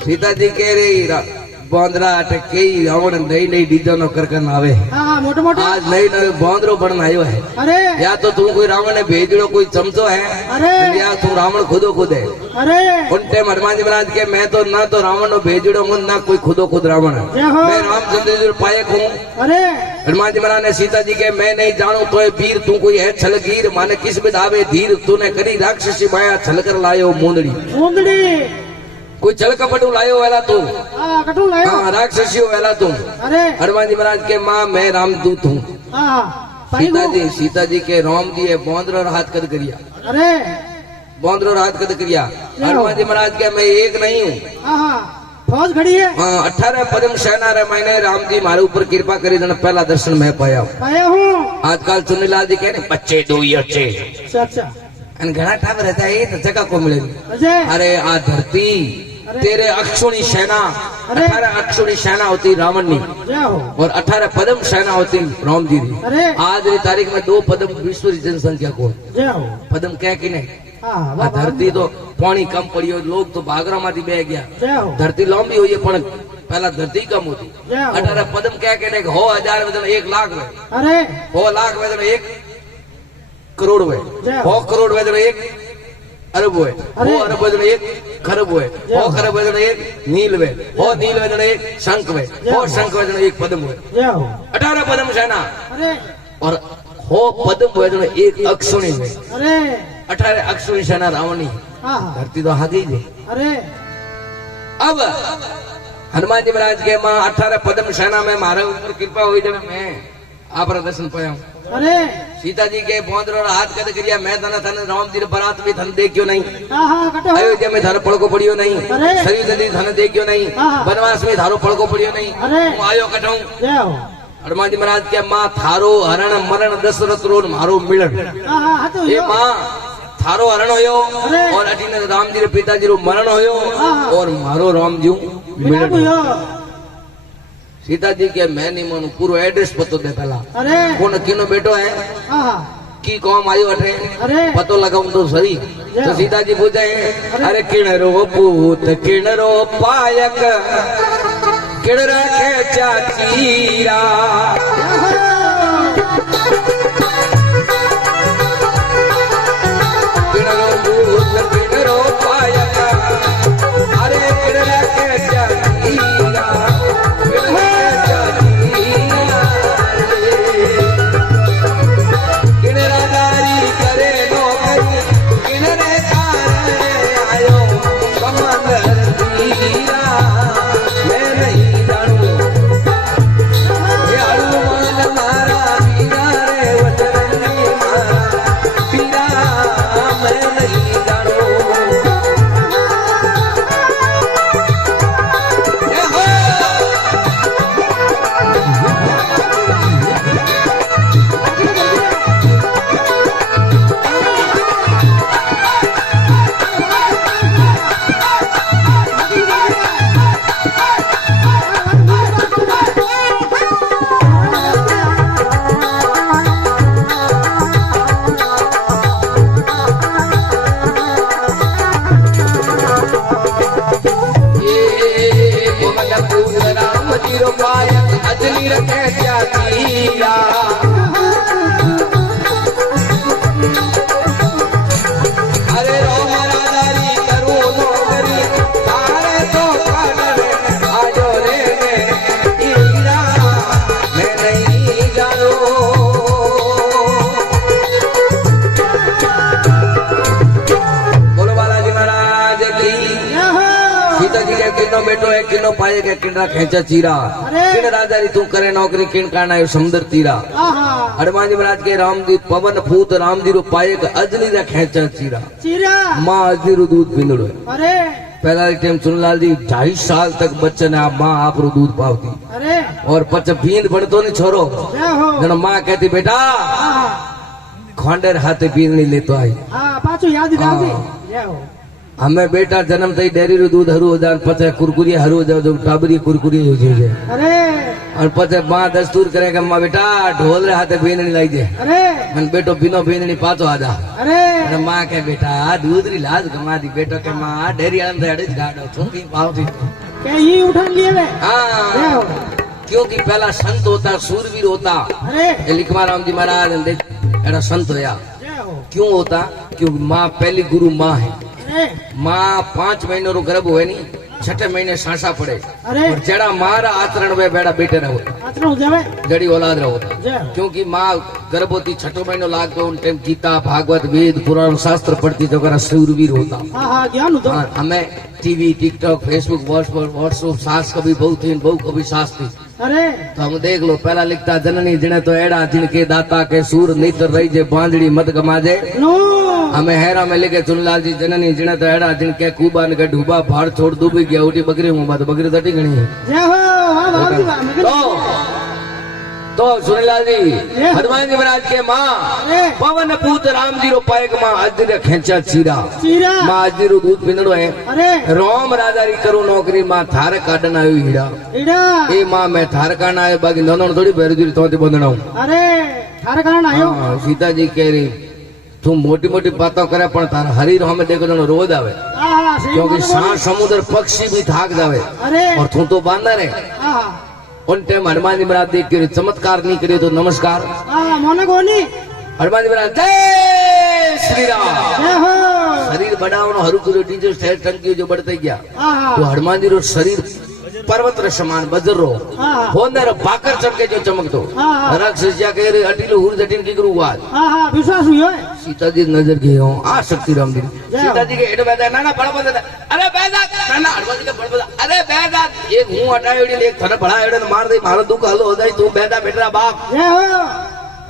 सीता जी कह रही बोंदरा अटके रावण नई नई डिजाइनों करकन आवे हाँ हाँ मोटे मोटे आज नई नई बोंदरो बन आयो है अरे या तो तू कोई रावण ने भेजड़ो कोई चमचो है अरे या तू रावण खुदो खुद है अरे उन टाइम हनुमान जी महाराज के मैं तो ना तो रावण नो भेजड़ो हूँ ना कोई खुदो खुद रावण जय हो मैं रामचंद्र जी पायक हूँ अरे हनुमान जी महाराज ने सीता जी के मैं नहीं जानू तो वीर तू कोई है छलगीर माने किस बिद आवे धीर तूने करी राक्षसी माया छलकर लायो मुंदड़ी मुंदड़ी कोई छल कपटू लायो वेला तू हाँ कटू लायो हाँ राक्षसियो वेला तू अरे हनुमान जी महाराज के माँ मैं रामदूत हूँ हाँ सीता जी के राम दिए बोंदरो हाथ कद करिया अरे बोंदरो हाथ कद करिया हनुमान जी महाराज के मैं एक नहीं हूँ हाँ हाँ फौज खड़ी है 18 पदम सेना रे मैंने राम जी मारे ऊपर कृपा करी जन पहला दर्शन मैं पाया हूँ आजकल चुनीलाल जी कहने बच्चे दो ही अच्छे अच्छा अच्छा घना ठाक रहता है तो जगह को मिलेगी अजय अरे आ धरती तेरे अक्षुणी सेना 18 अक्षुणी सेना होती रावण की जय हो और 18 पदम सेना होती राम जी की अरे आज की तारीख में 2 पदम विश्व की जनसंख्या को जय हो पदम क्या की नहीं हाँ आ धरती तो पानी कम पड़ी हो लोग तो बागरा माथी बह गया जय हो धरती लंबी हुई है पण पहला धरती कम होती जय हो 18 पदम क्या कहने 1,000 में 1 लाख में अरे 100 लाख में 1 करोड़ में जय 100 करोड़ में 1 अरब हुए 100 अरब में 1 खरब हुए 100 खरब में 1 नील में 100 नील में 1 शंख में 100 शंख में 1 पद्म हुए जय हो 18 पद्म सेना अरे और 100 पद्म हुए 1 अक्षुणी में अरे 18 अक्षों की सेना रावणी हाँ हाँ धरती तो आ गई है। अरे अब हनुमान जी महाराज के मां 18 पद्म सेना में मारे ऊपर कृपा हुई जब मैं आप दर्शन पाया। अरे सीता जी के पहुंच रहा हाथ कद करिया मैं धन धन राम जी बरात भी धन देखियो नहीं। हाँ हाँ कटे हो अयोध्या में धारो पड़को पड़ियो नहीं। अरे। शरीर नदी धन देखियो नहीं। हाँ। वनवास में धारो पड़को पड़ियो नहीं। अरे। હું आयो कटाऊं। जय हो हनुमान जी महाराज के मां थारो हरण मरण दशरथ रोड मारो मिलन। हाँ हाँ हाँ तो ये यो मां थारो हरण होयो अरे। और अटीने राम जी रे पिताजी रो मरण होयो हाँ। और मारो राम जी बिना को मिलन। यो सीता जी के मैं नहीं मानू पूरा एड्रेस पतो दे पहला अरे कौन किनो बेटो है हाँ हाँ की कौम आयो अठे अरे पतो लगाऊं तो सही। जय तो हो। सीता जी पूछे अरे किणरो पूत किणरो पायक किण रखे चाचीरा किणरो पूत किणरो पायक अरे किण रखे चाचीरा किण रखे चाचीरा किणरादारी करे नौकरी किणरे कारणे आयो कमंदर तीरा मैं नहीं जानू ये हनुमान मारा पीरा रे वचरनी मारा पीरा मैं नहीं जानू। ये हो राम जी रो पायक अजनी रखे जातीरा अरे राम राजारी करू नौकरी तारे तो कानन आजो रे हीरा मैं नहीं जानू। बोलो बालाजी महाराज की। जय हो सीता जी के किनो बेटो है किनो पाए के किंडा खेचा चीरा अरे। किन राजारी तू करे नौकरी किन काना है समुद्र तीरा। हाँ हाँ हनुमान जी महाराज के राम जी पवन पूत राम जी रो पाए के अजनी रा खेचा चीरा चीरा माँ अजनी रो दूध पींदड़ो। अरे पहला टाइम सुनलाल जी 2.5 साल तक बच्चे ने माँ आप रो दूध पावती अरे और पच पींद पड़तो नहीं छोरो जय हो जन माँ कहती बेटा हाँ खोंडेर हाथे पीन नहीं लेतो आई हाँ पाछू याद दिलावती हाँ। जय हो हमें बेटा जन्म थई डेरी रो दूध हरू हो जान पचे कुरकुरी हरू हो जाओ जो टाबरी कुरकुरी हो जाए अरे और पचे माँ दस्तूर करे कि माँ बेटा ढोल रे हाथे बीननी लाई दे अरे मन बेटो बिनो बीननी पाछो आजा। अरे अरे माँ के बेटा दूध री लाज गमा दी बेटो के माँ डेरी आलम से अड़िस गाड़ो छुपी पावती क्या ये उठा लिए वे जय हाँ हो क्योंकि पहला संत होता सूरवीर होता अरे ये लिखवा राम जी महाराज ने एड़ा संत होया जय हो क्यों होता क्योंकि माँ पहली गुरु माँ है। अरे माँ 5 महीनों रो गर्भ हुए नहीं 6ठे महीने सांसा पड़े अरे और जड़ा मारा आचरण में बेड़ा बेटे रहो आचरण हो जावे जड़ी औलाद रहो जय हो क्योंकि माँ गर्भवती 6ठो महीनो लाग पे उन टाइम गीता भागवत वेद पुराण शास्त्र पढ़ती तो करा सूरवीर होता। हाँ हाँ ज्ञान हो तो हाँ, हमें टीवी टिकटॉक फेसबुक व्हाट्सएप सास कभी बहु थी बहु कभी सास थी अरे तो हम देख लो पहला लिखता जननी जिने तो एड़ा जिनके दाता के सूर नीतर रही जे बांधड़ी मत गमाजे। नो हमें हैरा में लिखे चुनलाल जी जननी जिने तो एड़ा जिनके कुबा ने डूबा भाड़ छोड़ डूबी गया उठी बकरी मुंह तो बकरी तटी गणी है। जय हो हाँ भाभी वाह मगर तो सुनीलाल जी हनुमान जी महाराज के माँ अरे पवन पूत राम जी रो पायक माँ अजर खेचा चीरा चीरा माँ अजर रो दूध पिंदड़ो है अरे राम राजा री करो नौकरी माँ थार काटन आयो हीड़ा इड़ा ए माँ मैं थार काटन आयो बाकी नोनो थोड़ी बेरजुरी तो बंधना हूँ। अरे थारे कारण आयो हाँ, सीता जी कह रही तू मोटी मोटी बातों करे पण तार हरी हमें देखो जनो रोज आवे हाँ हाँ सही क्योंकि बात बोली। समुद्र पक्षी भी थाक जावे अरे और तू तो बांधर है। हाँ हाँ उन टाइम हनुमान जी महाराज देख के चमत्कार नहीं करे तो नमस्कार हाँ मोने कोनी हनुमान जी महाराज जय श्री राम। जय हो शरीर बढ़ावनो हरू करो डीजो स्टेट टंकी जो बढ़ते गया हाँ तो हाँ हनुमान जी रो शरीर पर्वत रे समान बजरो हाँ। होंदर भाकर चमके जो चमकतो हाँ। राक्षस जा के अटीलो हुर जटीन की करू वाद હા હા વિશ્વાસ हुई है सीता जी नजर गई हो आ शक्ति राम दी जय सीता हो। जी के एड बेदा ना ना बड़ बड़ा अरे बेदा ना ना हड़वा जी के बड़ बड़ा अरे बेदा एक हूं हटायोड़ी एक थने बड़ा एडे मार दे मारो दुख हलो हो जाई तू बेदा बेटरा बाप जय हो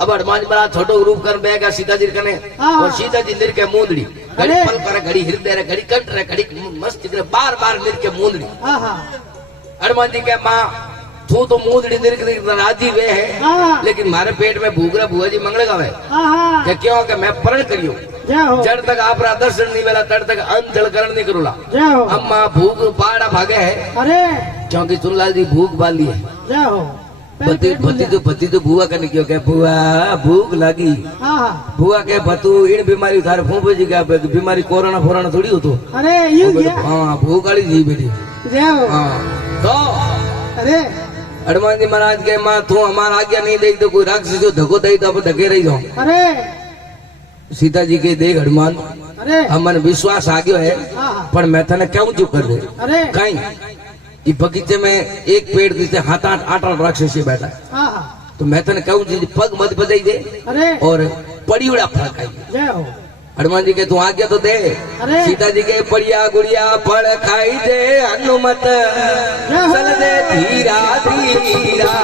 अब हनुमान जी बड़ा छोटो रूप कर बेगा सीता जी कने हाँ। और सीता जी निर के मूंदड़ी घड़ी अरे। पल करे घड़ी हृदय रे घड़ी कंठ रे घड़ी मस्त करे बार बार निर के मूंदड़ी હા હા हनुमान जी के मां तू तो मूंदड़ी निर के राजी वे है हाँ। लेकिन मारे पेट में भूख रहा बुआ जी मंगल गावे હા હા कि क्यों कि मैं प्रण करियो जय हो जड़ तक आप दर्शन नहीं मिला तड़ तक अन्न जलकरण नहीं करूला जय हो अम्मा भूख पाड़ा भागे है अरे क्योंकि चुनलाल जी भूख बाली है जय हो पति तो बुआ करने क्यों क्या बुआ भूख लगी હા હા बुआ के भतू इन बीमारी थारे फूफे जी का बीमारी कोरोना फोरोना थोड़ी हो तो अरे यू क्या हाँ भूख वाली जी बेटी जय हो हाँ तो अरे हनुमान जी महाराज के माँ तू हमारा आज्ञा नहीं दे तो कोई राक्षस जो धक्को दे तो अब धके रही जाओ अरे सीता जी के देख हनुमान अरे हमने विश्वास आ गयो है हाँ हाँ पर मैं तने क्यों चुप कर दे अरे कहीं कि बगीचे में एक पेड़ नीचे हाथ आठ राक्षसी बैठा है। हाँ हाँ तो मैं तने कहूँ जी पग मत बजाई दे अरे और पड़ी उड़ा फड़क आई जय हो हनुमान जी के तू आज्ञा तो दे अरे। सीता जी के पड़िया गुड़िया फड़ खाई दे हनुमत चल दे धीरा धीरा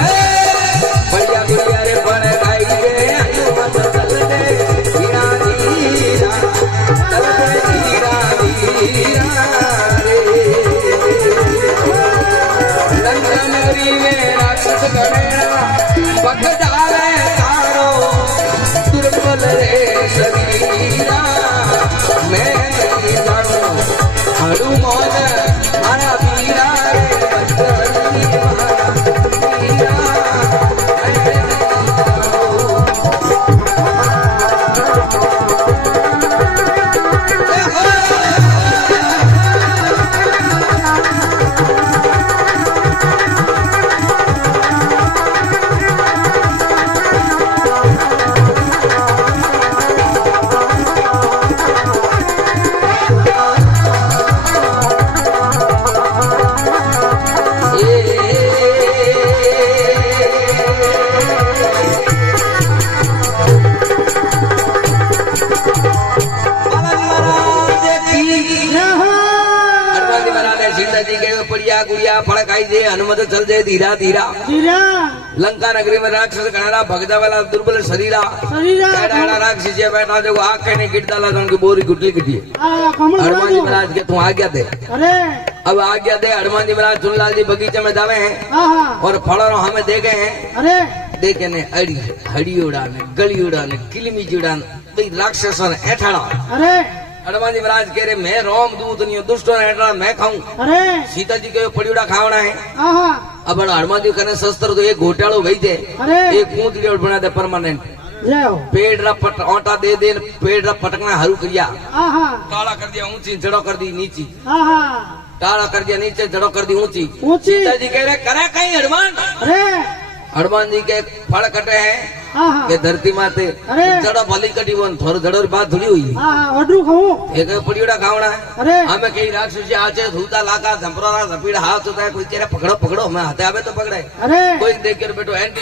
पड़िया गुड़िया रे फड़ खाई दे हनुमत चल दे धीरा धीरा चल दे धीरा धीरा रे लंका नगरी में राक्षस गणेरा पकड़ावे तारो दुर्बल रे शरीरा मैं नहीं जानो हनुमान मारा वीरा रे बजरंगी मारा वीरा जय हो हनुमान जी महाराज ने सीता जी के पड़िया गुड़िया फड़ खाई दे हनुमत चल दे धीरा धीरा जीरा लंका नगरी में राक्षस गणरा भगदा वाला दुर्बल शरीरा शरीरा एड़ा राक्षस जे बैठा जो आग कहने गिरता ला की बोरी गुटली गिटी हाँ कमल हनुमान जी राजू महाराज के तू आज्ञा दे अरे अब आज्ञा दे हनुमान जी महाराज चुनलाल जी बगीचे में जावे हैं हाँ हाँ और फड़ो हमें दे गए हैं अरे देखे ने अड़ी हड़ी उड़ाने गली उड़ाने किलमी जुड़ान भाई राक्षसों ने ऐठाड़ा अरे हनुमान जी महाराज कह रहे मैं रोम दूत नहीं हूँ दुष्टों ने ऐठाड़ा मैं खाऊं अरे सीता जी के पड़ीड़ा खावना है हाँ हाँ अब हनुमान जी कने शस्त्र तो एक घोटालो वही दे अरे एक कूद बना दे परमानेंट जय हो पेड़ रा पट आटा दे दे पेड़ रा पटकना हरू किया हाँ हाँ काला कर दिया ऊंची जड़ो कर दी नीची हाँ हाँ काला कर दिया नीचे जड़ो कर दी ऊंची ऊंची सीता जी कह रहे करे कहीं हनुमान अरे हनुमान जी के फड़ कटे हैं हाँ हाँ के धरती माते अरे। जड़ो भली कटी वन थोड़ा जड़ो बात थोड़ी हुई हाँ हाँ वड्रू खाऊं एक पड़ीड़ा खावना है अरे हमें कई राक्षस आचे धूता लाका झंपरा झपीड़ा हाथ होता है कोई कह रहा पकड़ो पकड़ो हमें हाथे आवे तो पकड़े अरे कोई देख कर बेटो एंटी